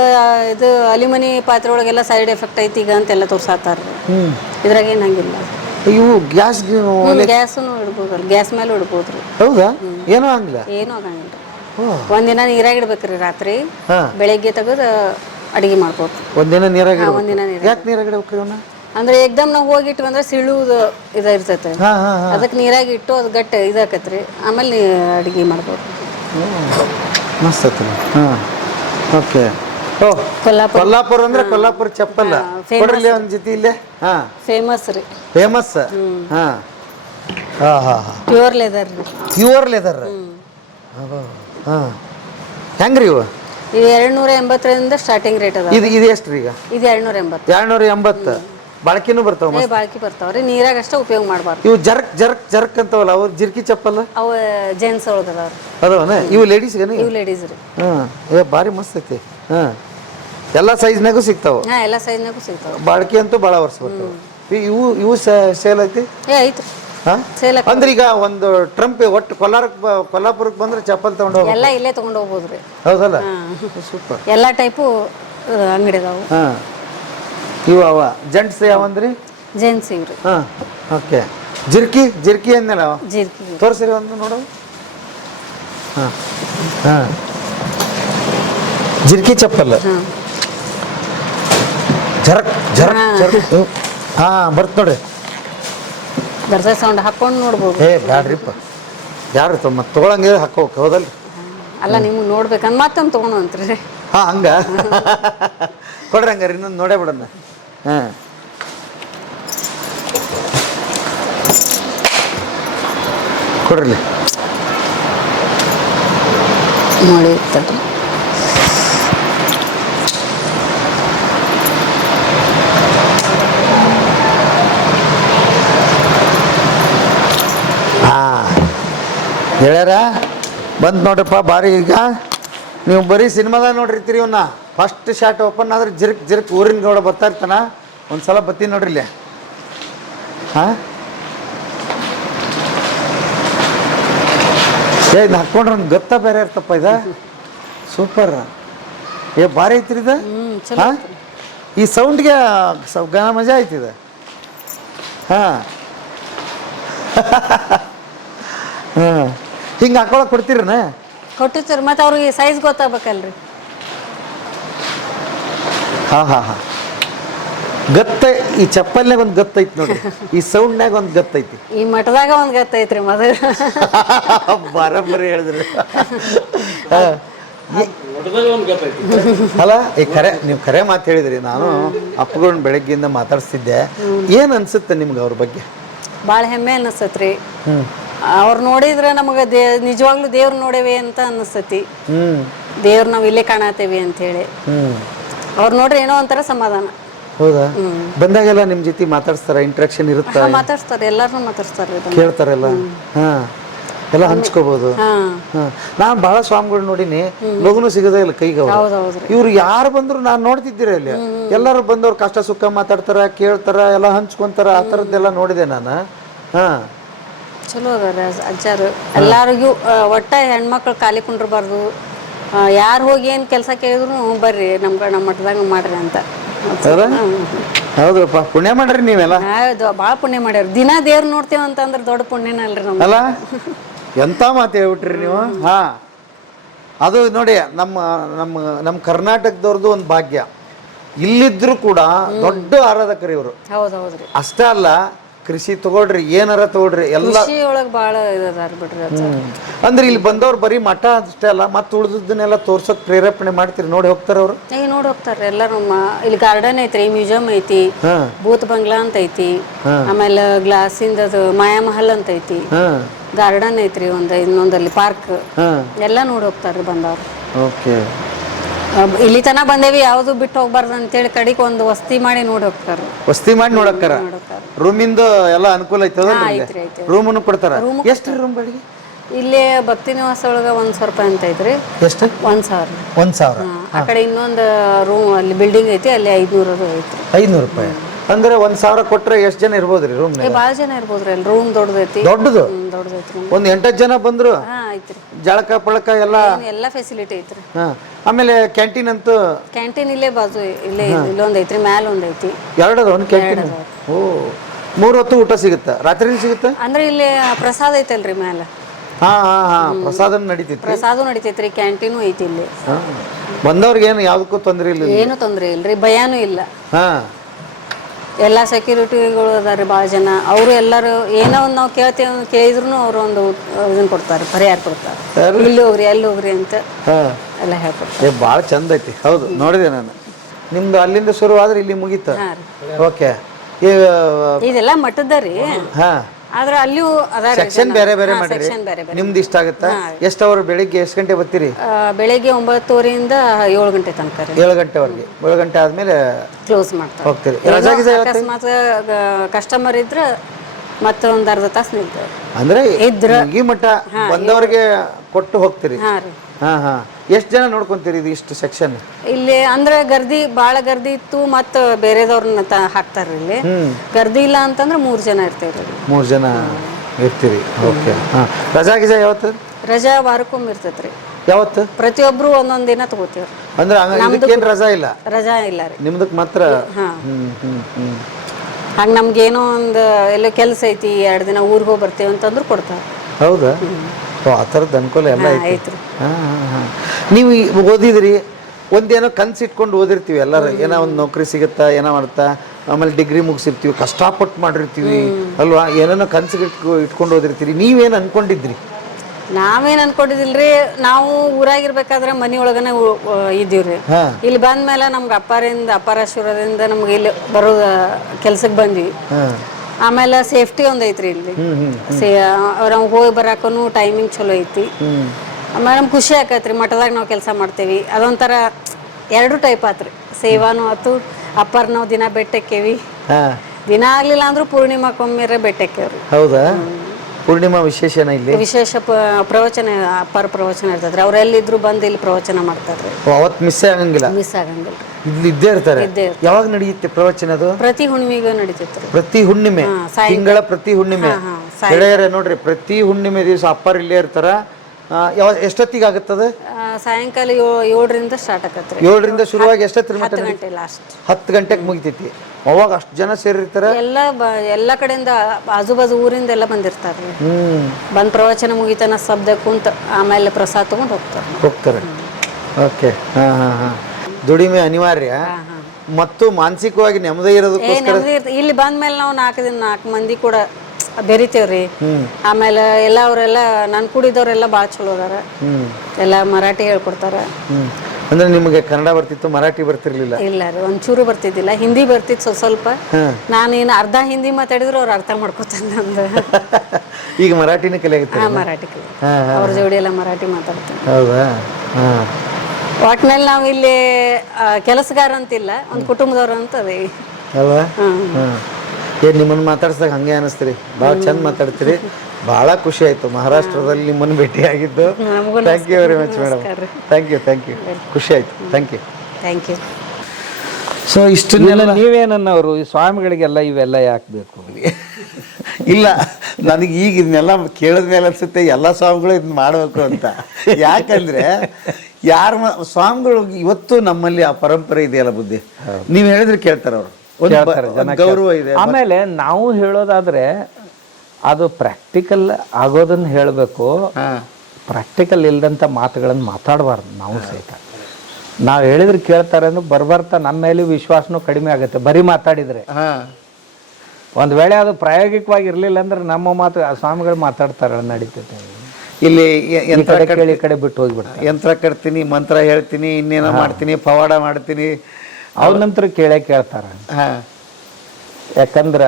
ಇದು ಅಲಿಮನಿ ಪಾತ್ರೆ ಒಳಗೆಲ್ಲ ಸೈಡ್ ಎಫೆಕ್ಟ್ ಐತಿ ಈಗ ಅಂತೆಲ್ಲ ತೋರ್ಸಾತಾರ್ರಿ. ಇದ್ರಾಗ ಏನು ಹಂಗಿಲ್ಲ. ಇವು ಗ್ಯಾಸ್ ಗ್ಯಾಸನು ಇಡ್ಬೋದಲ್ಲ ಗ್ಯಾಸ್ ಮೇಲೆ ಇಡ್ಬೋದ್ರಿ. ಹೌದಾ? ಏನೋ ಹಂಗಿಲ್ಲ ಏನೂ ಆಗಂಗಿಲ್ಲ. ಒಂದಿನ ನೀರಾಗ ಇಡ್ಬೇಕ್ರಿ ರಾತ್ರಿ. ಬೆಳಿಗ್ಗೆ ತೆಗೆದು ಅಡಿಗೆ ಮಾಡ್ಬೋದು. ಒಂದಿನ ನೀರಾಗ ಒಂದಿನ ನೀರಾಗ ಯಾಕೆ ನೀರಾಗ ಇಡ್ಬೇಕ್ರಿ ಅವನ್ನ ಅಂದ್ರೆ ಏಕ್ದಮ್ ನಾವು ಹೋಗಿಟ್ಟು ಅಂದ್ರೆ ಸಿಳುವುದು ಇದ ಇರ್ತೈತೆ. ಅದಕ್ಕೆ ನೀರಾಗಿ ಇಟ್ಟು ಅದು ಗಟ್ಟಿ ಇದಾಕತ್ರಿ. ಆಮೇಲೆ ಅಡಿಗೆ ಮಾಡ್ಬೋದು. ಮಸ್ತ್ ಓಕೆ. ಕೊಲ್ಲಾಪುರ. ಕೊಲ್ಲಾಪುರ ಅಂದ್ರೆ ಕೊಲ್ಲಾಪುರ ಚಪ್ಪಲ್. ಕೊಡ್ರಿ ಒಂದ್ ಜೊತೆ ಇಲ್ಲೇ. ಹಾ. ಫೇಮಸ್ ರೀ. ಫೇಮಸ್ ಹಾ. ಹಾ ಹಾ ಹಾ. ಪ್ಯೂರ್ ಲೆದರ್ ರೀ. ಪ್ಯೂರ್ ಲೆದರ್ ಹಾ ಹೆಂಗ್ರಿ ಇವು? ಇದು ಎರಡು ನೂರ ಎಂಬತ್ತರಿಂದ ಸ್ಟಾರ್ಟಿಂಗ್ ರೇಟ್ ಅದ ಇದು ಇದು ರೀ ಈಗ? ಇದು ಎರಡು ನೂರ ಎಂಬತ್ತು ಎರಡ್ನೂರ ಎಂಬತ್ತು ಬಾಳ್ಕಿನೂ ಬರ್ತಾವ ಏ ಬಾಳ್ಕಿ ಬರ್ತಾವ್ರಿ ನೀರಾಗ ಅಷ್ಟೇ ಉಪಯೋಗ ಮಾಡಬಾರ್ದು. ಇವು ಜರ್ಕ್ ಜರ್ಕ್ ಜರ್ಕ್ ಅಂತವಲ್ಲ ಜಿರ್ಕಿ ಚಪ್ಪಲ್? ಅವು ಜೆಂಟ್ಸ್ ಒಳಗದಾವ್ರಿ ಅದಾವನ? ಇವು ಇವು ಲೇಡೀಸ್ ರೀ. ಹಾಂ. ಏ ಭಾರಿ ಮಸ್ತ್ ಐತಿ. ಹಾಂ. ಎಲ್ಲ ಸೈಜ್ನಾಗೂ ಸಿಗ್ತಾವ. ಹಾ ಎಲ್ಲ ಸೈಜ್ನಾಗೂ ಸಿಗ್ತಾವ. ಬಾಳ್ಕಿ ಅಂತೂ ಭಾಳ ವರ್ಷ ಬರ್ತಾವ. ಇವು ಇವು ಸೇಲ್ ಐತಿ? ಏ ಐತ್ರಿ. ಹಾಂ? ಸೇಲ್ ಅಂದ್ರೆ ಈಗ ಒಂದು ಟ್ರಂಪ್ ಒಟ್ಟು ಕೊಲ್ಲಾರಕ್ಕೆ ಬ- ಕೊಲ್ಲಾಪುರಕ್ಕೆ ಬಂದ್ರೆ ಚಪ್ಪಲ್ ತಗೊಂಡು ಹೋಗ್ಬೇಕು. ಎಲ್ಲ ಇಲ್ಲೇ ತಗೊಂಡು ಹೋಗ್ಬೋದ್ರಿ. ಹೌದಲ್ಲ? ಸೂಪರ್. ಎಲ್ಲ ಟೈಪು ಅಂಗಡಿ ಅದಾವು ಹಾಂ. ಇವು ಅವ. ಜೆಂಟ್ಸ್ ಯಾವಂದ್ರಿ ಜೆಂಟ್ಸ್ ಇವ್ರಿ. ಹಾಂ ಓಕೆ ಜಿರ್ಕಿ ಜಿರ್ಕಿ ಅಂದ್ರೆ ಅವ? ಜೀರ್ಕಿ. ತೋರಿಸಿರಿ ಒಂದು ನೋಡು. ಹಾಂ ಹಾಂ. ಜಿರ್ಕಿ ಚಪ್ಪಲ್. ಹಾಂ. ಜರಕ್ ಜರ ಜರಕ್. ಹಾಂ ಬರ್ತ ನೋಡ್ರಿ. ಸೌಂಡ್ ಹಾಕೊಂಡು ನೋಡ್ಬೋದು. ಏ ಬ್ಯಾಡ್ರಿಪ್ಪ ಯಾರು ತಮ್ಮ ತಗೊಳಂಗೆ ಹಾಕೋಕ್ ಹೌದಲ್ರಿ? ಅಲ್ಲ ನಿಮ್ಗೆ ನೋಡ್ಬೇಕಂದ್ ಮತ್ತೊಂದು ತೊಗೊಂಡಂತ್ರಿ ಹಾ ಹಂಗ? ಕೊಡ್ರಿ ಹಂಗಾರೆ ಇನ್ನೊಂದು ನೋಡೇ ಬಿಡೋಣ. ಹಾಂ. ಕೊಡ್ರಿ. ನೋಡಿ ತಡ್ರಿ. ಹೇಳ್ಯಾರ? ಬಂದು ನೋಡ್ರಪ್ಪ ಬಾರಿ ಈಗ. ನೀವು ಬರೀ ಸಿನಿಮಾದಾಗ ನೋಡಿರ್ತೀರಿ ಇವನ್ನ ಫಸ್ಟ್ ಶಾಟ್ ಓಪನ್ ಆದ್ರೆ ಜಿರ್ಕ್ ಜಿರ್ಕ್ ಊರಿನ ಗೌಡ ಬರ್ತಾ ಇರ್ತಾನ. ಒಂದು ಸಲ ಬತ್ತೀನಿ ನೋಡ್ರಿ ಇಲ್ಲಿ. ಹಾಂ? ಏ ಇದು ಹಾಕ್ಕೊಂಡ್ರೆ ಒಂದು ಗತ್ತ ಬೇರೆ ಇರ್ತಪ್ಪ ಇದ. ಸೂಪರ್ ಏ ಭಾರಿ ಐತ್ರಿ ಇದು. ಹಾಂ? ಈ ಸೌಂಡ್ಗೆ ಗಾನ ಮಜಾ ಆಯ್ತಿದೆ ಹಾಂ. ಹಾಂ. ಹಿಂಗೆ ಹಾಕೊಳಕ್ ಕೊಡ್ತೀರನ? ಕೊಟ್ಟಿರ್ತೀರಿ ಮತ್ತೆ ಅವ್ರಿಗೆ ಸೈಜ್ ಗೊತ್ತಾಗ್ಬೇಕಲ್ರಿ. ಹಾಂ ಹಾಂ ಹಾಂ. ಗತ್ತ ಈ ಚಪ್ಪಲ್ನಾಗ ಒಂದು ಗತ್ತೈತಿ ನೋಡಿ ಈ ಸೌಂಡ್ನಾಗ ಒಂದು ಗತ್ತೈತಿ ಈ ಮಠದಾಗ ಒಂದು ಗತ್ತೈತ್ರಿ ಮದ ಬರಬ್ಬರಿ ಹೇಳಿದ್ರಿ. ಒಟ್ಟದಲ್ಲಿ ಒಂದು ಗೊತ್ತೈತಿ ಅಲ್ಲ ಈ ಕರೆ ನೀವು ಕರೆ ಮಾತು ಹೇಳಿದ್ರಿ. ನಾನು ಅಪ್ಪಗಳನ್ನ ಬೆಳಗ್ಗೆಯಿಂದ ಮಾತಾಡ್ಸ್ತಿದ್ದೆ. ಏನು ಅನ್ಸುತ್ತೆ ನಿಮ್ಗೆ ಅವ್ರ ಬಗ್ಗೆ? ಭಾಳ ಹೆಮ್ಮೆ ಅನ್ನಿಸ್ತೈತ್ರಿ ಅವ್ರು ನೋಡಿದ್ರೆ ನಮಗೆ ದೇ ನಿಜವಾಗ್ಲೂ ದೇವ್ರು ನೋಡೇವಿ ಅಂತ ಅನ್ನಿಸ್ತೈತಿ. ದೇವ್ರು ನಾವು ಇಲ್ಲೇ ಕಾಣತೇವಿ ಅಂತ ಹೇಳಿ ಅವ್ರು ನೋಡ್ರಿ ಏನೋ ಒಂಥರ ಸಮಾಧಾನ. ಹೌದಾ? ಬಂದಾಗೆಲ್ಲ ನಿಮ್ಮ ಜೊತೆ ಮಾತಾಡ್ತಾರ ಇಂಟ್ರಾಕ್ಷನ್ ಇರುತ್ತಾ? ಮಾತಾಡ್ತಾರೆ ಮಾತಾಡ್ಸ್ತಾರೆ ಮಾತಾಡ್ತಾರೆ. ಕೇಳ್ತಾರಲ್ಲ ಹಾ. ಎಲ್ಲ ಹಂಚ್ಕೋಬಹುದು ನಾನು ಬಹಳ ಸ್ವಾಮಿಗಳು ನೋಡಿನಿ. ಲಗುನು ಸಿಗದೇ ಇಲ್ಲ ಕೈಗೆ ಇವ್ರು ಯಾರು ಬಂದ್ರು ನಾನು ನೋಡ್ತಿದ್ದೀರ ಇಲ್ಲಿ. ಎಲ್ಲರೂ ಬಂದವ್ರು ಕಷ್ಟ ಸುಖ ಮಾತಾಡ್ತಾರ ಕೇಳ್ತಾರ ಎಲ್ಲ ಹಂಚ್ಕೊಂತಾರ ಆ ಥರದ್ದೆಲ್ಲ ನೋಡಿದೆ ನಾನು. ಹಾ. ಚಲೋ ಅದಾರ ಅಜ್ಜಾರು. ಎಲ್ಲಾರಿಗೂ ಒಟ್ಟ ಹೆಣ್ಮಕ್ಳು ಖಾಲಿ ಕುಂಡ್ರಬಾರ್ದು. ಯಾರು ಹೋಗಿ ಏನು ಕೆಲಸ ಕೇಳಿದ್ರು ಬರ್ರಿ ನಮ್ಮ ನಮ್ಮ ಮಠದಾಗ ಮಾಡ್ರಿ ಅಂತ. ಹೌದಾ? ಹೌದ್ರಪ್ಪ ಪುಣ್ಯ ಮಾಡ್ರಿ ನೀವೆಲ್ಲ. ಭಾಳ ಪುಣ್ಯ ಮಾಡ್ಯಾರ. ದಿನ ದೇವ್ರ ನೋಡ್ತೇವ ಅಂತಂದ್ರೆ ದೊಡ್ಡ ಪುಣ್ಯನ ಅಲ್ರಿ ನಮ್ಗೆ ಅಲ್ಲ? ಎಂತ ಮಾತು ಹೇಳ್ಬಿಟ್ರಿ ನೀವು? ಹಾ. ಅದು ನೋಡಿ ನಮ್ಮ ನಮ್ಮ ನಮ್ಮ ಕರ್ನಾಟಕದವ್ರದ್ದು ಒಂದು ಭಾಗ್ಯ. ಇಲ್ಲಿದ್ರು ಕೂಡ ದೊಡ್ಡ ಆರಾಧಕರು ಇವರು ಹೌದು ಹೌದ್ರಿ. ಅಷ್ಟೇ ಅಲ್ಲ ಕೃಷಿ ತಗೊಳ್ರಿ ಏನಾರ ತಗೊಳ್ರಿ ಎಲ್ಲ ಕೃಷಿ ಒಳಗೆ ಭಾಳ ಇದಾರ ಬಿಡ್ರಿ ಅಜ್ಜ. ಅಂದ್ರೆ ಇಲ್ಲಿ ಬಂದವ್ರು ಬರೀ ಮಠ ಅಷ್ಟೇ ಅಲ್ಲ ಮತ್ತೆ ಉಳಿದದನ್ನೆಲ್ಲ ತೋರ್ಸೋಕ್ ಪ್ರೇರೇಪಣೆ ಮಾಡ್ತೀರಿ ನೋಡಿ ಹೋಗ್ತಾರ ಅವ್ರು? ಈಗ ನೋಡಿ ಹೋಗ್ತಾರ್ರಿ ಎಲ್ಲರೂ. ಮ- ಇಲ್ಲಿ ಗಾರ್ಡನ್ ಐತ್ರಿ ಮ್ಯೂಸಿಯಂ ಐತಿ ಹಾ. ಭೂತ್ ಬಂಗ್ಲಾ ಅಂತ ಐತಿ ಆಮೇಲೆ ಗ್ಲಾಸಿಂದ ಅದು ಮಾಯಾಮಹಲ್ ಅಂತ ಐತಿ. ಹಾ. ಗಾರ್ಡನ್ ಐತ್ರಿ ಒಂದ್ ಇನ್ನೊಂದಲ್ಲಿ ಪಾರ್ಕ್ ಹಾ. ಎಲ್ಲ ನೋಡಿ ಹೋಗ್ತಾರ್ರಿ ಬಂದವ್ರು. ಓಕೆ ಇಲ್ಲಿ ತನ ಬಂದೇವಿ ಯಾವುದು ಬಿಟ್ಟು ಹೋಗ್ಬಾರ್ದು ಅಂತೇಳಿ ಕಡಿಕ ಒಂದು ವಸ್ತಿ ಮಾಡಿ ನೋಡಿ ಹೋಗ್ತಾರ. ವಸ್ತಿ ಮಾಡಿ ನೋಡಕ್ಕಾರ ರೂಮಿಂದ ಎಲ್ಲ ಅನುಕೂಲ ಐತ್ರಿ ರೂಮನ್ನು ಕೊಡ್ತಾರ? ಎಷ್ಟು ರೂಮ್ ಬಾಡಿಗೆ? ಇಲ್ಲಿ ಭಕ್ತಿ ನಿವಾಸ ಒಳಗ ಒಂದ್ ಸಾವಿರ ರೂಪಾಯಿ ಅಂತ ಐತ್ರಿ. ಎಷ್ಟು? ಒಂದ್ ಸಾವಿರ. ಒಂದ್ ಸಾವಿರ. ಆ ಕಡೆ ಇನ್ನೊಂದು ರೂಮ್ ಅಲ್ಲಿ ಬಿಲ್ಡಿಂಗ್ ಐತಿ ಅಲ್ಲಿ ಐದ್ನೂರ ಐತಿ ಐತ್ರಿ. ಐನೂರು ರೂಪಾಯಿ. ಅಂದ್ರೆ ಒಂದು ಸಾವಿರ ಕೊಟ್ರೆ ಎಷ್ಟು ಜನ ಇರ್ಬೋದ್ರಿ ರೂಮ್ ಭಾಳ ಜನ ಇರ್ಬೋದ್ರಿ ಅಲ್ಲಿ ರೂಮ್ ದೊಡ್ಡದೈತಿ ದೊಡ್ಡದು? ಹ್ಮ್ ದೊಡ್ಡದೈತಿ ರೂಮ್ ಒಂದು ಎಂಟತ್ತು ಜನ ಬಂದ್ರು? ಹಾ ಐತ್ರಿ. ಜಳಕ ಪಳಕ ಎಲ್ಲ? ಏನ್ ಎಲ್ಲ ಫೆಸಿಲಿಟಿ ಐತ್ರಿ. ಹಾ ಆಮೇಲೆ ಕ್ಯಾಂಟೀನ್ ಅಂತೂ? ಕ್ಯಾಂಟೀನ್ ಇಲ್ಲೇ ಬಾಜು ಇಲ್ಲೇ ಇಲ್ಲೊಂದ್ ಐತ್ರಿ ಮ್ಯಾಲ ಒಂದ್ ಐತಿ. ಎರಡದ ಒಂದು ಕ್ಯಾಂಟೀನ್ ಓ ಮೂರು ಹೊತ್ತು ಊಟ ಸಿಗುತ್ತಾ? ರಾತ್ರಿ ಸಿಗುತ್ತಾ? ಅಂದ್ರೆ ಇಲ್ಲಿ ಪ್ರಸಾದ ಐತಲ್ರಿ ಮ್ಯಾಲ. ಹಾ ಹಾ ಹಾ ಪ್ರಸಾದನ ನಡೀತಿತ್ತು ಪ್ರಸಾದ ನಡಿತೈತ್ರಿ ಕ್ಯಾಂಟೀನು ಐತಿ ಇಲ್ಲಿ. ಹಾ. ಬಂದವ್ರಿಗೆ ಏನು ಯಾವ್ದಕ್ಕೂ ತೊಂದರೆ ಇಲ್ಲ? ಏನು ತೊಂದ್ರೆ ಇಲ್ರಿ ಭಯಾನು ಇಲ್ಲ. ಹಾ. ಎಲ್ಲ ಸೆಕ್ಯೂರಿಟಿಗಳು ಅದಾರೆ ಭಾಳ ಜನ. ಅವರು ಎಲ್ಲರೂ ಏನೋ ಒಂದು ನಾವು ಕೇಳ್ತೇವೆ ಕೇಳಿದ್ರು ಅವರು ಒಂದು ಇದನ್ನ ಕೊಡ್ತಾರೆ ಪರಿಹಾರ ಕೊಡ್ತಾರೆ. ಇಲ್ಲಿ ಹೋಗ್ರಿ ಅಲ್ಲಿ ಹೋಗ್ರಿ ಅಂತ ಹಾಂ. ಎಲ್ಲ ಹೇಳ್ಕೊಡ್ತಾರೆ. ಏ ಭಾಳ ಚಂದ ಐತಿ. ಹೌದು ನೋಡಿದೆ ನಾನು. ನಿಮ್ದು ಅಲ್ಲಿಂದ ಶುರು ಆದ್ರೆ ಇಲ್ಲಿ ಮುಗೀತು? ಹಾಂ ಓಕೆ. ಈಗ ಇದೆಲ್ಲ ಮಠದ ರೀ. ಹಾ. ಆದ್ರೆ ಅಲ್ಲಿಯೂ ಅದಾರಿ ಸೆಕ್ಷನ್ ಬೇರೆ ಬೇರೆ ಮಾಡಿರಿ. ಸೆಕ್ಷನ್ ಬೇರೆ ಬೇರೆ ನಿಮ್ದು ಇಷ್ಟ ಆಗುತ್ತಾ? ಎಷ್ಟು ಅವ್ರು ಬೆಳಿಗ್ಗೆ ಎಷ್ಟು ಗಂಟೆ ಬರ್ತೀರಿ? ಆ, ಬೆಳಗ್ಗೆ ಒಂಬತ್ತುವರೆಯಿಂದ ಏಳು ಗಂಟೆ ತನಕ ರೀ. ಏಳು ಗಂಟೆವರೆಗೆ. ಏಳು ಗಂಟೆ ಆದ್ಮೇಲೆ ಕ್ಲೋಸ್ ಮಾಡ್ತಾರೆ. ಹೋಗ್ತೀರಿ. ರಜಾ ಗಿಜಾ ಯಾವತ್ತು? ಅಕಸ್ಮಾತ್ ಕಸ್ಟಮರ್ ಇದ್ರೆ ಮತ್ತೊಂದು ಅರ್ಧ ತಾಸು ನಿಲ್ತೇವೆ ಅಂದ್ರೆ ಇದ್ರ ಈ ಮಟ್ಟ ಬಂದವ್ರಿಗೆ ಕೊಟ್ಟು ಹೋಗ್ತೀರಿ? ಹಾಂ ರೀ. ಹಾ ಹಾ. ಎಷ್ಟು ಜನ ನೋಡ್ಕೊಂತೀರಿ ಇದು ಇಷ್ಟು ಸೆಕ್ಷನ್ ಇಲ್ಲಿ ಅಂದ್ರೆ ಗರ್ದಿ ಭಾಳ ಗರ್ದಿ ಇತ್ತು ಮತ್ತ ಬೇರೆದವ್ರನ್ನ ತ ಹಾಕ್ತಾರ್ರಿ ಇಲ್ಲಿ. ಗರ್ದಿ ಇಲ್ಲ ಅಂತಂದ್ರೆ ಮೂರ್ ಜನ ಇರ್ತೇವ್ರಿ ಮೂರ್ ಜನ ಇರ್ತೀರಿ. ಓಕೆ ಹಾ. ರಜಾ ಗಿಜಾ ಯಾವತ್ತು? ರಜಾ ವಾರಕ್ಕೊಮ್ಮೆ ಇರ್ತೈತ್ರಿ ಯಾವತ್ತು? ಪ್ರತಿಯೊಬ್ರು ಒಂದೊಂದ್ ದಿನ ತಗೋತೀವ್ರಿ ಅಂದ್ರೆ ಹಂಗ ಇದಕ್ಕೇನು ರಜಾ ಇಲ್ಲ? ರಜಾ ಇಲ್ಲ ರೀ. ಮಾತ್ರ? ಹಾ. ಹ್ಮ್ ಹ್ಮ್ ಹ್ಮ್. ಹಂಗೆ ನಮ್ಗೆ ಏನೋ ಒಂದು ಎಲ್ಲೋ ಕೆಲಸ ಐತಿ ಎರಡು ದಿನ ಊರಿಗೆ ಹೋಗಿ ಬರ್ತೇವೆ ಅಂತಂದ್ರು ಕೊಡ್ತಾರೆ. ಹೌದಾ? ಓ ಆ ಥರದ್ದು ಅನುಕೂಲ ಎಲ್ಲ ಐತಿ ಐತ್ರಿ. ಹಾಂ ಹಾಂ ಹಾಂ. ನೀವು ಓದಿದ್ರಿ ಒಂದೇನೋ ಕನ್ಸು ಇಟ್ಕೊಂಡು ಓದಿರ್ತೀವಿ ಎಲ್ಲರೂ. ಏನೋ ಒಂದು ನೌಕರಿ ಸಿಗುತ್ತಾ ಏನೋ ಮಾಡ್ತಾ ಆಮೇಲೆ ಡಿಗ್ರಿ ಮುಗಿಸಿರ್ತೀವಿ ಕಷ್ಟಪಟ್ಟು ಮಾಡಿರ್ತೀವಿ. ಅಲ್ವಾ? ಏನೇನೋ ಕನ್ಸಿಗೆ ಇಟ್ಕೊ ಇಟ್ಕೊಂಡು ಓದಿರ್ತೀರಿ. ನೀವೇನು ಅನ್ಕೊಂಡಿದ್ರಿ? ನಾವೇನ್ ಅನ್ಕೊಂಡಿದಿಲ್ರಿ ನಾವು ಊರಾಗಿರ್ಬೇಕಾದ್ರೆ ಮನಿ ಒಳಗನೆ ಇದ್ದೀವ್ರಿ. ಇಲ್ಲಿ ಬಂದ್ಮೇಲೆ ನಮ್ಗೆ ಅಪ್ಪಾರಿಂದ ಅಪ್ಪಾರೇಶ್ವರದಿಂದ ನಮ್ಗೆ ಇಲ್ಲಿ ಬರೋ ಕೆಲ್ಸಕ್ಕೆ ಬಂದ್ವಿ. ಆಮೇಲೆ ಸೇಫ್ಟಿ ಒಂದು ಐತ್ರಿ ಇಲ್ಲಿ. ನಾವು ಹೋಗಿ ಬರಾಕನು ಟೈಮಿಂಗ್ ಚಲೋ ಐತಿ. ಆಮೇಲೆ ನಮ್ಗೆ ಖುಷಿ ಆಕತ್ರಿ ಮಠದಾಗ ನಾವು ಕೆಲಸ ಮಾಡ್ತೇವಿ. ಅದೊಂಥರ ಎರಡು ಟೈಪ್ ಆತ್ರಿ. ಸೇವಾನು ಆತು ಅಪ್ಪರ್ ನಾವು ದಿನ ಬೆಟ್ಟಕ್ಕೇವಿ ದಿನ ಆಗ್ಲಿಲ್ಲ ಅಂದ್ರೂ ಪೂರ್ಣಿಮಾಕೊಮ್ಮಿರ ಬೆಟ್ಟಕ್ಕೇವ್ರಿ ಹೌದಾ? ಪೂರ್ಣಿಮಾ ವಿಶೇಷನ ಇಲ್ಲಿ? ವಿಶೇಷ ಪ- ಪ್ರವಚನ ಅಪ್ಪರ ಪ್ರವಚನ ಇರ್ತದ್ರಿ. ಅವ್ರು ಎಲ್ಲಿದ್ರು ಬಂದು ಇಲ್ಲಿ ಪ್ರವಚನ ಮಾಡ್ತಾರ್ರಿ. ಓ, ಅವತ್ತು ಮಿಸ್ಸೇ ಆಗಂಗಿಲ್ಲ? ಮಿಸ್ ಆಗಂಗಿಲ್ಲ. ಇಲ್ಲಿ ಇದ್ದೇ ಇರ್ತಾರೆ? ಇದ್ದೇ ಯಾವಾಗ ನಡೆಯುತ್ತೆ ಪ್ರವಚನ ಅದು? ಪ್ರತಿ ಹುಣ್ಣಿಮೆಗೂ ನಡೀತೈತ್ರಿ. ಪ್ರತಿ ಹುಣ್ಣಿಮೆ? ಹಾ, ಸಾಯಂಕಾಲ. ತಿಂಗಳ ಪ್ರತಿ ಹುಣ್ಣಿಮೆ? ಹಾ, ಗೆಳೆಯರೇ ನೋಡ್ರಿ ಪ್ರತಿ ಹುಣ್ಣಿಮೆ ದಿವಸ ಅಪ್ಪರ್ ಇಲ್ಲೇ ಇರ್ತಾರ. ಯಾವ ಎಷ್ಟೊತ್ತಿಗೆ ಆಗುತ್ತದೆ ಸಾಯಂಕಾಲ ಏಳು ಏಳರಿಂದ ಸ್ಟಾರ್ಟ್ ಆಗತ್ತೆ ಏಳರಿಂದ ಶುರುವಾಗಿ ಎಷ್ಟೊತ್ತರ ಮಟ್ಟ? ಗಂಟೆ ಲಾಸ್ಟ್ ಹತ್ತು ಗಂಟೆಗೆ ಮುಗಿತೈತಿ. ಅವಾಗ ಅಷ್ಟು ಜನ ಸೇರಿರ್ತಾರ? ಎಲ್ಲ ಎಲ್ಲ ಕಡೆಯಿಂದ ಆಜು ಬಾಜು ಊರಿಂದ ಎಲ್ಲ ಬಂದಿರ್ತಾರೆ ಹ್ಮ್. ಬಂದ್ ಪ್ರವಚನ ಮುಗಿತನ ಶಬ್ದ ಕುಂತ ಆಮೇಲೆ ಪ್ರಸಾದ ತಗೊಂಡ್ ಹೋಗ್ತಾರೆ. ಹೋಗ್ತಾರೆ. ಓಕೆ. ಹಾ ಹಾ ಹಾ. ದುಡಿಮೆ ಅನಿವಾರ್ಯ. ಮತ್ತು ಮಾನಸಿಕವಾಗಿ ನೆಮ್ಮದಿ ಇರೋದು ಇರೋದಕ್ಕೋಸ್ಕರ ಇಲ್ಲಿ ಬಂದ್ಮೇಲೆ ನಾವು ನಾಲ್ಕು ದಿನ ನಾಲ್ಕು ಮಂದಿ ಕೂಡ ಬೆರಿತೇವ್ರಿ. ಆಮೇಲೆ ಎಲ್ಲ ಅವರೆಲ್ಲ ನನ್ ಕೂಡಿದವ್ರೆಲ್ಲ ಭಾಳ ಚಲೋ ಅದಾರ. ಎಲ್ಲ ಮರಾಠಿ ಹೇಳ್ಕೊಡ್ತಾರ. ಅಂದ್ರೆ ನಿಮಗೆ ಕನ್ನಡ ಬರ್ತಿತ್ತು ಮರಾಠಿ ಬರ್ತಿರ್ಲಿಲ್ಲ? ಇಲ್ಲ ರೀ ಒಂಚೂರು ಬರ್ತಿದ್ದಿಲ್ಲ. ಹಿಂದಿ ಬರ್ತಿತ್ತು ಸ್ವಲ್ಪ ಸ್ವಲ್ಪ. ನಾನೇನು ಅರ್ಧ ಹಿಂದಿ ಮಾತಾಡಿದ್ರು ಅವ್ರು ಅರ್ಥ ಮಾಡ್ಕೊತಾರೆ ನಂದು ಈಗ ಮರಾಠಿನ ಹಾ ಮರಾಠಿ ಕಲಿ. ಅವ್ರ ಜೋಡಿ ಎಲ್ಲ ಮರಾಠಿ ಮಾತಾಡ್ತೀನಿ. ಹೌದಾ? ಹಾ. ಒಟ್ನಲ್ಲಿ ನಾವು ಇಲ್ಲಿ ಕೆಲಸಗಾರ ಅಂತಿಲ್ಲ ಒಂದು ಕುಟುಂಬದವ್ರು ಅಂತ ಅದೇ. ಅಲ್ವಾ. ಹಾಂ. ಏನ್ ನಿಮ್ಮನ್ನು ಮಾತಾಡ್ಸಿದಾಗ ಹಂಗೆ ಅನಿಸ್ತೀರಿ. ಭಾಳ ಚಂದ ಮಾತಾಡ್ತೀರಿ. ಭಾಳ ಖುಷಿ ಆಯ್ತು. ಮಹಾರಾಷ್ಟ್ರದಲ್ಲಿ ನಿಮ್ಮನ್ನು ಭೇಟಿ ಆಗಿದ್ದು. ನಮಗೂ thank you very much madam thank you thank you ಖುಷಿ ಆಯಿತು. Thank you thank you so ಇಷ್ಟನ್ನೆಲ್ಲ ನೀವೇನನ್ನವರು ಈ ಸ್ವಾಮಿಗಳಿಗೆಲ್ಲ ಇವೆಲ್ಲ ಯಾಕೆ ಬೇಕು ಇಲ್ಲ ನನಗೆ ಈಗ ಇದನ್ನೆಲ್ಲ ಕೇಳಿದ ಮೇಲೆ ಅನ್ಸುತ್ತೆ ಎಲ್ಲ ಸ್ವಾಮಿಗಳು ಇದನ್ನ ಮಾಡಬೇಕು ಅಂತ. ಯಾಕಂದ್ರೆ ಯಾರ ಸ್ವಾಮಿಗಳು ಇವತ್ತು ನಮ್ಮಲ್ಲಿ ಆ ಪರಂಪರೆ ಇದೆಯಲ್ಲ ಬುದ್ಧಿ? ನೀವು ಹೇಳಿದ್ರೆ ಕೇಳ್ತಾರೆ ಅವರು. ಕೇಳ್ತಾರೆ, ಜನ ಗೌರವ ಇದೆ ಆಮೇಲೆ ನಾವು ಹೇಳೋದಾದ್ರೆ ಅದು ಪ್ರಾಕ್ಟಿಕಲ್ ಆಗೋದನ್ನ ಹೇಳಬೇಕು. ಪ್ರಾಕ್ಟಿಕಲ್ ಇಲ್ದಂಥ ಮಾತುಗಳನ್ನು ಮಾತಾಡಬಾರ್ದು ನಾವು ಸಹಿತ. ನಾವು ಹೇಳಿದ್ರೆ ಕೇಳ್ತಾರೆ ಅಂದ್ರೆ ಬರ್ಬರ್ತಾ ನಮ್ಮ ಮೇಲೆ ವಿಶ್ವಾಸನೂ ಕಡಿಮೆ ಆಗುತ್ತೆ. ಬರೀ ಮಾತಾಡಿದ್ರೆ. ಒಂದು ವೇಳೆ ಅದು ಪ್ರಾಯೋಗಿಕವಾಗಿ ಇರಲಿಲ್ಲ ಅಂದ್ರೆ ನಮ್ಮ ಮಾತು ಸ್ವಾಮಿಗಳು ಮಾತಾಡ್ತಾರೆ ನಡೀತೈತೆ. ಇಲ್ಲಿ ಯಂತ್ರ ಕಡೆ ಬಿಟ್ಟು ಹೋಗ್ಬಿಡ್ತಾರೆ. ಯಂತ್ರ ಕಟ್ತೀನಿ ಮಂತ್ರ ಹೇಳ್ತೀನಿ ಇನ್ನೇನೋ ಮಾಡ್ತೀನಿ ಪವಾಡ ಮಾಡ್ತೀನಿ ಅವ್ರ ನಂತರ ಕೇಳೇ ಕೇಳ್ತಾರ. ಹಾ. ಯಾಕಂದ್ರ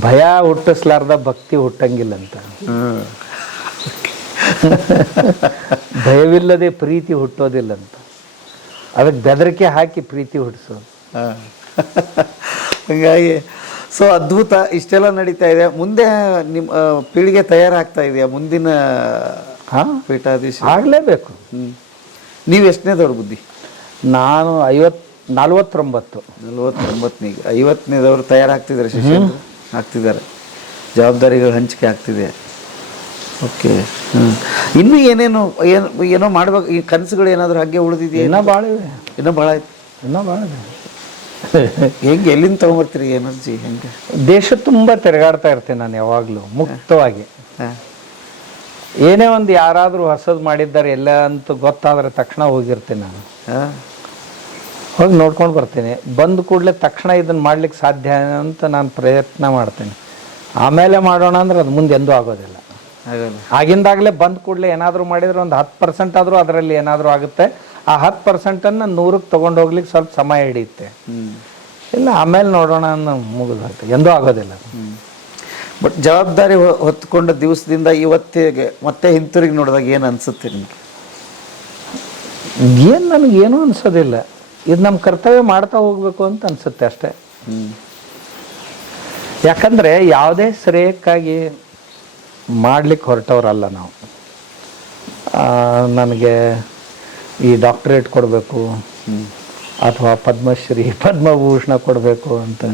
ಭಯ ಹುಟ್ಟಿಸ್ಲಾರ್ದ ಭಕ್ತಿ ಹುಟ್ಟಂಗಿಲ್ಲಂತ. ಅಂತ ಭಯವಿಲ್ಲದೆ ಪ್ರೀತಿ ಹುಟ್ಟೋದಿಲ್ಲಂತ. ಅದಕ್ಕೆ ಬೆದರಿಕೆ ಹಾಕಿ ಪ್ರೀತಿ ಹುಟ್ಟಿಸೋದು. ಹಾ. ಹಂಗಾಗಿ ಸೊ ಅದ್ಭುತ ಇಷ್ಟೆಲ್ಲ ನಡೀತಾ ಇದೆ. ಮುಂದೆ ನಿಮ್ಮ ಪೀಳಿಗೆ ತಯಾರಾಗ್ತಾ ಇದೆಯಾ ಮುಂದಿನ ಹಾಂ. ಪೀಠಾಧೀಶ ಆಗಲೇಬೇಕು. ಹ್ಞೂ ನೀವು ಎಷ್ಟನೇದವ್ರ ಬುದ್ಧಿ? ನಾನು ಐವತ್ ನಲ್ವತ್ತೊಂಬತ್ತು. ನಲ್ವತ್ತೊಂಬತ್ತನಿಗೆ. ಐವತ್ತನೇದವರು ತಯಾರಾಗ್ತಿದ್ದಾರೆ ಶಿಷ್ಯರು. ಆಗ್ತಿದ್ದಾರೆ. ಜವಾಬ್ದಾರಿಗಳು ಹಂಚಿಕೆ ಆಗ್ತಿದೆ. ಓಕೆ. ಹ್ಞೂ ಇನ್ನೂ ಏನೇನು ಏನು ಏನೋ ಮಾಡ್ಬೇಕು ಈ ಕನಸುಗಳು ಏನಾದರೂ ಹಾಗೆ ಉಳಿದಿದೆಯಾ? ಇನ್ನೂ ಭಾಳ ಇವೆ. ಇನ್ನೂ ಭಾಳ ಆಯ್ತು. ಇನ್ನೂ ಭಾಳ ಇದೆ ಹೆಂಗೆ ಎಲ್ಲಿಂದ ತೊಗೊಂಬರ್ತೀರಿ ಎನರ್ಜಿ ಹೆಂಗೆ? ದೇಶ ತುಂಬ ತಿರುಗಾಡ್ತಾ ಇರ್ತೀನಿ ನಾನು ಯಾವಾಗಲೂ ಮುಕ್ತವಾಗಿ. ಹಾಂ. ಏನೇ ಒಂದು ಯಾರಾದರೂ ಹೊಸದು ಮಾಡಿದ್ದಾರೆ ಎಲ್ಲ ಅಂತ ಗೊತ್ತಾದರೆ ತಕ್ಷಣ ಹೋಗಿರ್ತೀನಿ ನಾನು. ಹಾಂ. ಹೋಗಿ ನೋಡ್ಕೊಂಡು ಬರ್ತೀನಿ. ಬಂದ ಕೂಡಲೇ ತಕ್ಷಣ ಇದನ್ನು ಮಾಡ್ಲಿಕ್ಕೆ ಸಾಧ್ಯ ಅಂತ ನಾನು ಪ್ರಯತ್ನ ಮಾಡ್ತೀನಿ. ಆಮೇಲೆ ಮಾಡೋಣ ಅಂದ್ರೆ ಅದು ಮುಂದೆ ಎಂದೂ ಆಗೋದಿಲ್ಲ. ಆಗಿಂದಾಗಲೇ ಬಂದ ಕೂಡಲೇ ಏನಾದರೂ ಮಾಡಿದರೆ ಒಂದು ಹತ್ತು ಪರ್ಸೆಂಟ್ ಆದರೂ ಅದರಲ್ಲಿ ಏನಾದರೂ ಆಗುತ್ತೆ. ಆ ಹತ್ತು ಪರ್ಸೆಂಟನ್ನು ನೂರಕ್ಕೆ ತೊಗೊಂಡು ಹೋಗ್ಲಿಕ್ಕೆ ಸ್ವಲ್ಪ ಸಮಯ ಹಿಡಿಯುತ್ತೆ ಇಲ್ಲ ಆಮೇಲೆ ನೋಡೋಣ ಅನ್ನೋ ಮುಗಿದಾಗ್ತದೆ ಎಂದೂ ಆಗೋದಿಲ್ಲ. ಬಟ್ ಜವಾಬ್ದಾರಿ ಹೊತ್ಕೊಂಡ ದಿವಸದಿಂದ ಇವತ್ತಿಗೆ ಮತ್ತೆ ಹಿಂತಿರುಗಿ ನೋಡಿದಾಗ ಏನು ಅನಿಸುತ್ತೆ ನಿಮಗೆ? ಏನು ನನಗೇನು ಅನ್ಸೋದಿಲ್ಲ. ಇದು ನಮ್ಮ ಕರ್ತವ್ಯ ಮಾಡ್ತಾ ಹೋಗ್ಬೇಕು ಅಂತ ಅನ್ಸುತ್ತೆ ಅಷ್ಟೇ. ಯಾಕಂದ್ರೆ ಯಾವುದೇ ಶ್ರೇಯಕ್ಕಾಗಿ ಮಾಡ್ಲಿಕ್ಕೆ ಹೊರಟವ್ರಲ್ಲ ನಾವು. ನನಗೆ ಈ ಡಾಕ್ಟ್ರೇಟ್ ಕೊಡಬೇಕು, ಅಥವಾ ಪದ್ಮಶ್ರೀ, ಪದ್ಮಭೂಷಣ ಕೊಡಬೇಕು ಅಂತ.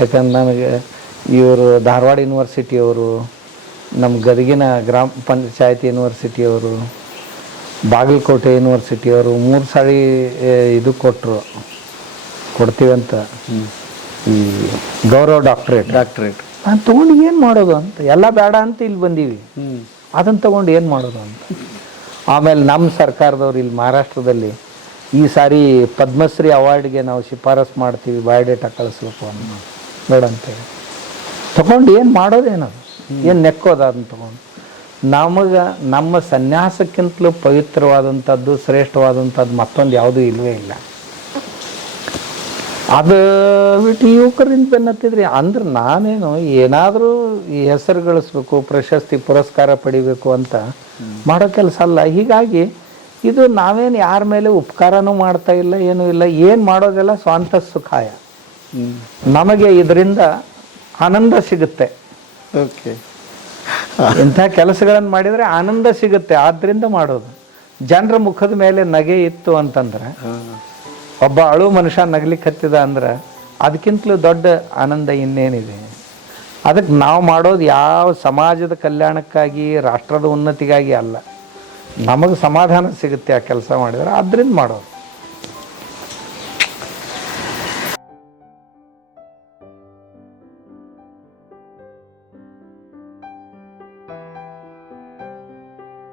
ಯಾಕಂದ್ರೆ ನನಗೆ ಇವರು ಧಾರವಾಡ ಯೂನಿವರ್ಸಿಟಿಯವರು ನಮ್ಮ ಗದಗಿನ ಗ್ರಾಮ ಪಂಚಾಯತ್ ಯೂನಿವರ್ಸಿಟಿಯವರು ಬಾಗಲಕೋಟೆ ಯೂನಿವರ್ಸಿಟಿಯವರು ಮೂರು ಸಾರಿ ಇದು ಕೊಟ್ಟರು ಕೊಡ್ತೀವಂತ ಈ ಗೌರವ ಡಾಕ್ಟ್ರೇಟ್ ಡಾಕ್ಟ್ರೇಟ್ ನಾನು ತೊಗೊಂಡು ಏನು ಮಾಡೋದು ಅಂತ. ಎಲ್ಲ ಬೇಡ ಅಂತ ಇಲ್ಲಿ ಬಂದೀವಿ. ಅದನ್ನು ತಗೊಂಡು ಏನು ಮಾಡೋದು ಅಂತ. ಆಮೇಲೆ ನಮ್ಮ ಸರ್ಕಾರದವ್ರು ಇಲ್ಲಿ ಮಹಾರಾಷ್ಟ್ರದಲ್ಲಿ ಈ ಸಾರಿ ಪದ್ಮಶ್ರೀ ಅವಾರ್ಡ್ಗೆ ನಾವು ಶಿಫಾರಸ್ ಮಾಡ್ತೀವಿ ಬಯೋಡೇಟಾ ಕಳಿಸ್ಬೇಕು ಅನ್ನೋ ಬೇಡ ಅಂತೇಳಿ ತಗೊಂಡು ಏನು ಮಾಡೋದೇನದು? ಏನು ನೆಕ್ಕೋದು ಅದನ್ನು ತಗೊಂಡು? ನಮಗೆ ನಮ್ಮ ಸನ್ಯಾಸಕ್ಕಿಂತಲೂ ಪವಿತ್ರವಾದಂಥದ್ದು ಶ್ರೇಷ್ಠವಾದಂಥದ್ದು ಮತ್ತೊಂದು ಯಾವುದೂ ಇಲ್ಲವೇ ಇಲ್ಲ. ಅದು ಬಿಟ್ಟು ಯುವಕರಿಂದ ಬೆನ್ನತ್ತಿದ್ರಿ ಅಂದ್ರೆ ನಾನೇನು ಏನಾದರೂ ಈ ಹೆಸರು ಗಳಿಸ್ಬೇಕು ಪ್ರಶಸ್ತಿ ಪುರಸ್ಕಾರ ಪಡಿಬೇಕು ಅಂತ ಮಾಡೋ ಕೆಲಸ ಅಲ್ಲ. ಹೀಗಾಗಿ ಇದು ನಾವೇನು ಯಾರ ಮೇಲೆ ಉಪಕಾರನೂ ಮಾಡ್ತಾ ಇಲ್ಲ ಏನೂ ಇಲ್ಲ ಏನು ಮಾಡೋದೆಲ್ಲ ಸ್ವಂತ ಸುಖಾಯ. ನಮಗೆ ಇದರಿಂದ ಆನಂದ ಸಿಗುತ್ತೆ. ಓಕೆ. ಇಂಥ ಕೆಲಸಗಳನ್ನು ಮಾಡಿದರೆ ಆನಂದ ಸಿಗುತ್ತೆ ಆದ್ದರಿಂದ ಮಾಡೋದು. ಜನರ ಮುಖದ ಮೇಲೆ ನಗೆ ಇತ್ತು ಅಂತಂದ್ರೆ ಒಬ್ಬ ಅಳು ಮನುಷ್ಯ ನಗಲಿಕ್ಕೆ ಹತ್ತಿದ ಅಂದ್ರೆ ಅದಕ್ಕಿಂತಲೂ ದೊಡ್ಡ ಆನಂದ ಇನ್ನೇನಿದೆ. ಅದಕ್ಕೆ ನಾವು ಮಾಡೋದು ಯಾವ ಸಮಾಜದ ಕಲ್ಯಾಣಕ್ಕಾಗಿ ರಾಷ್ಟ್ರದ ಉನ್ನತಿಗಾಗಿ ಅಲ್ಲ. ನಮಗೆ ಸಮಾಧಾನ ಸಿಗುತ್ತೆ ಆ ಕೆಲಸ ಮಾಡಿದರೆ ಅದರಿಂದ ಮಾಡೋದು.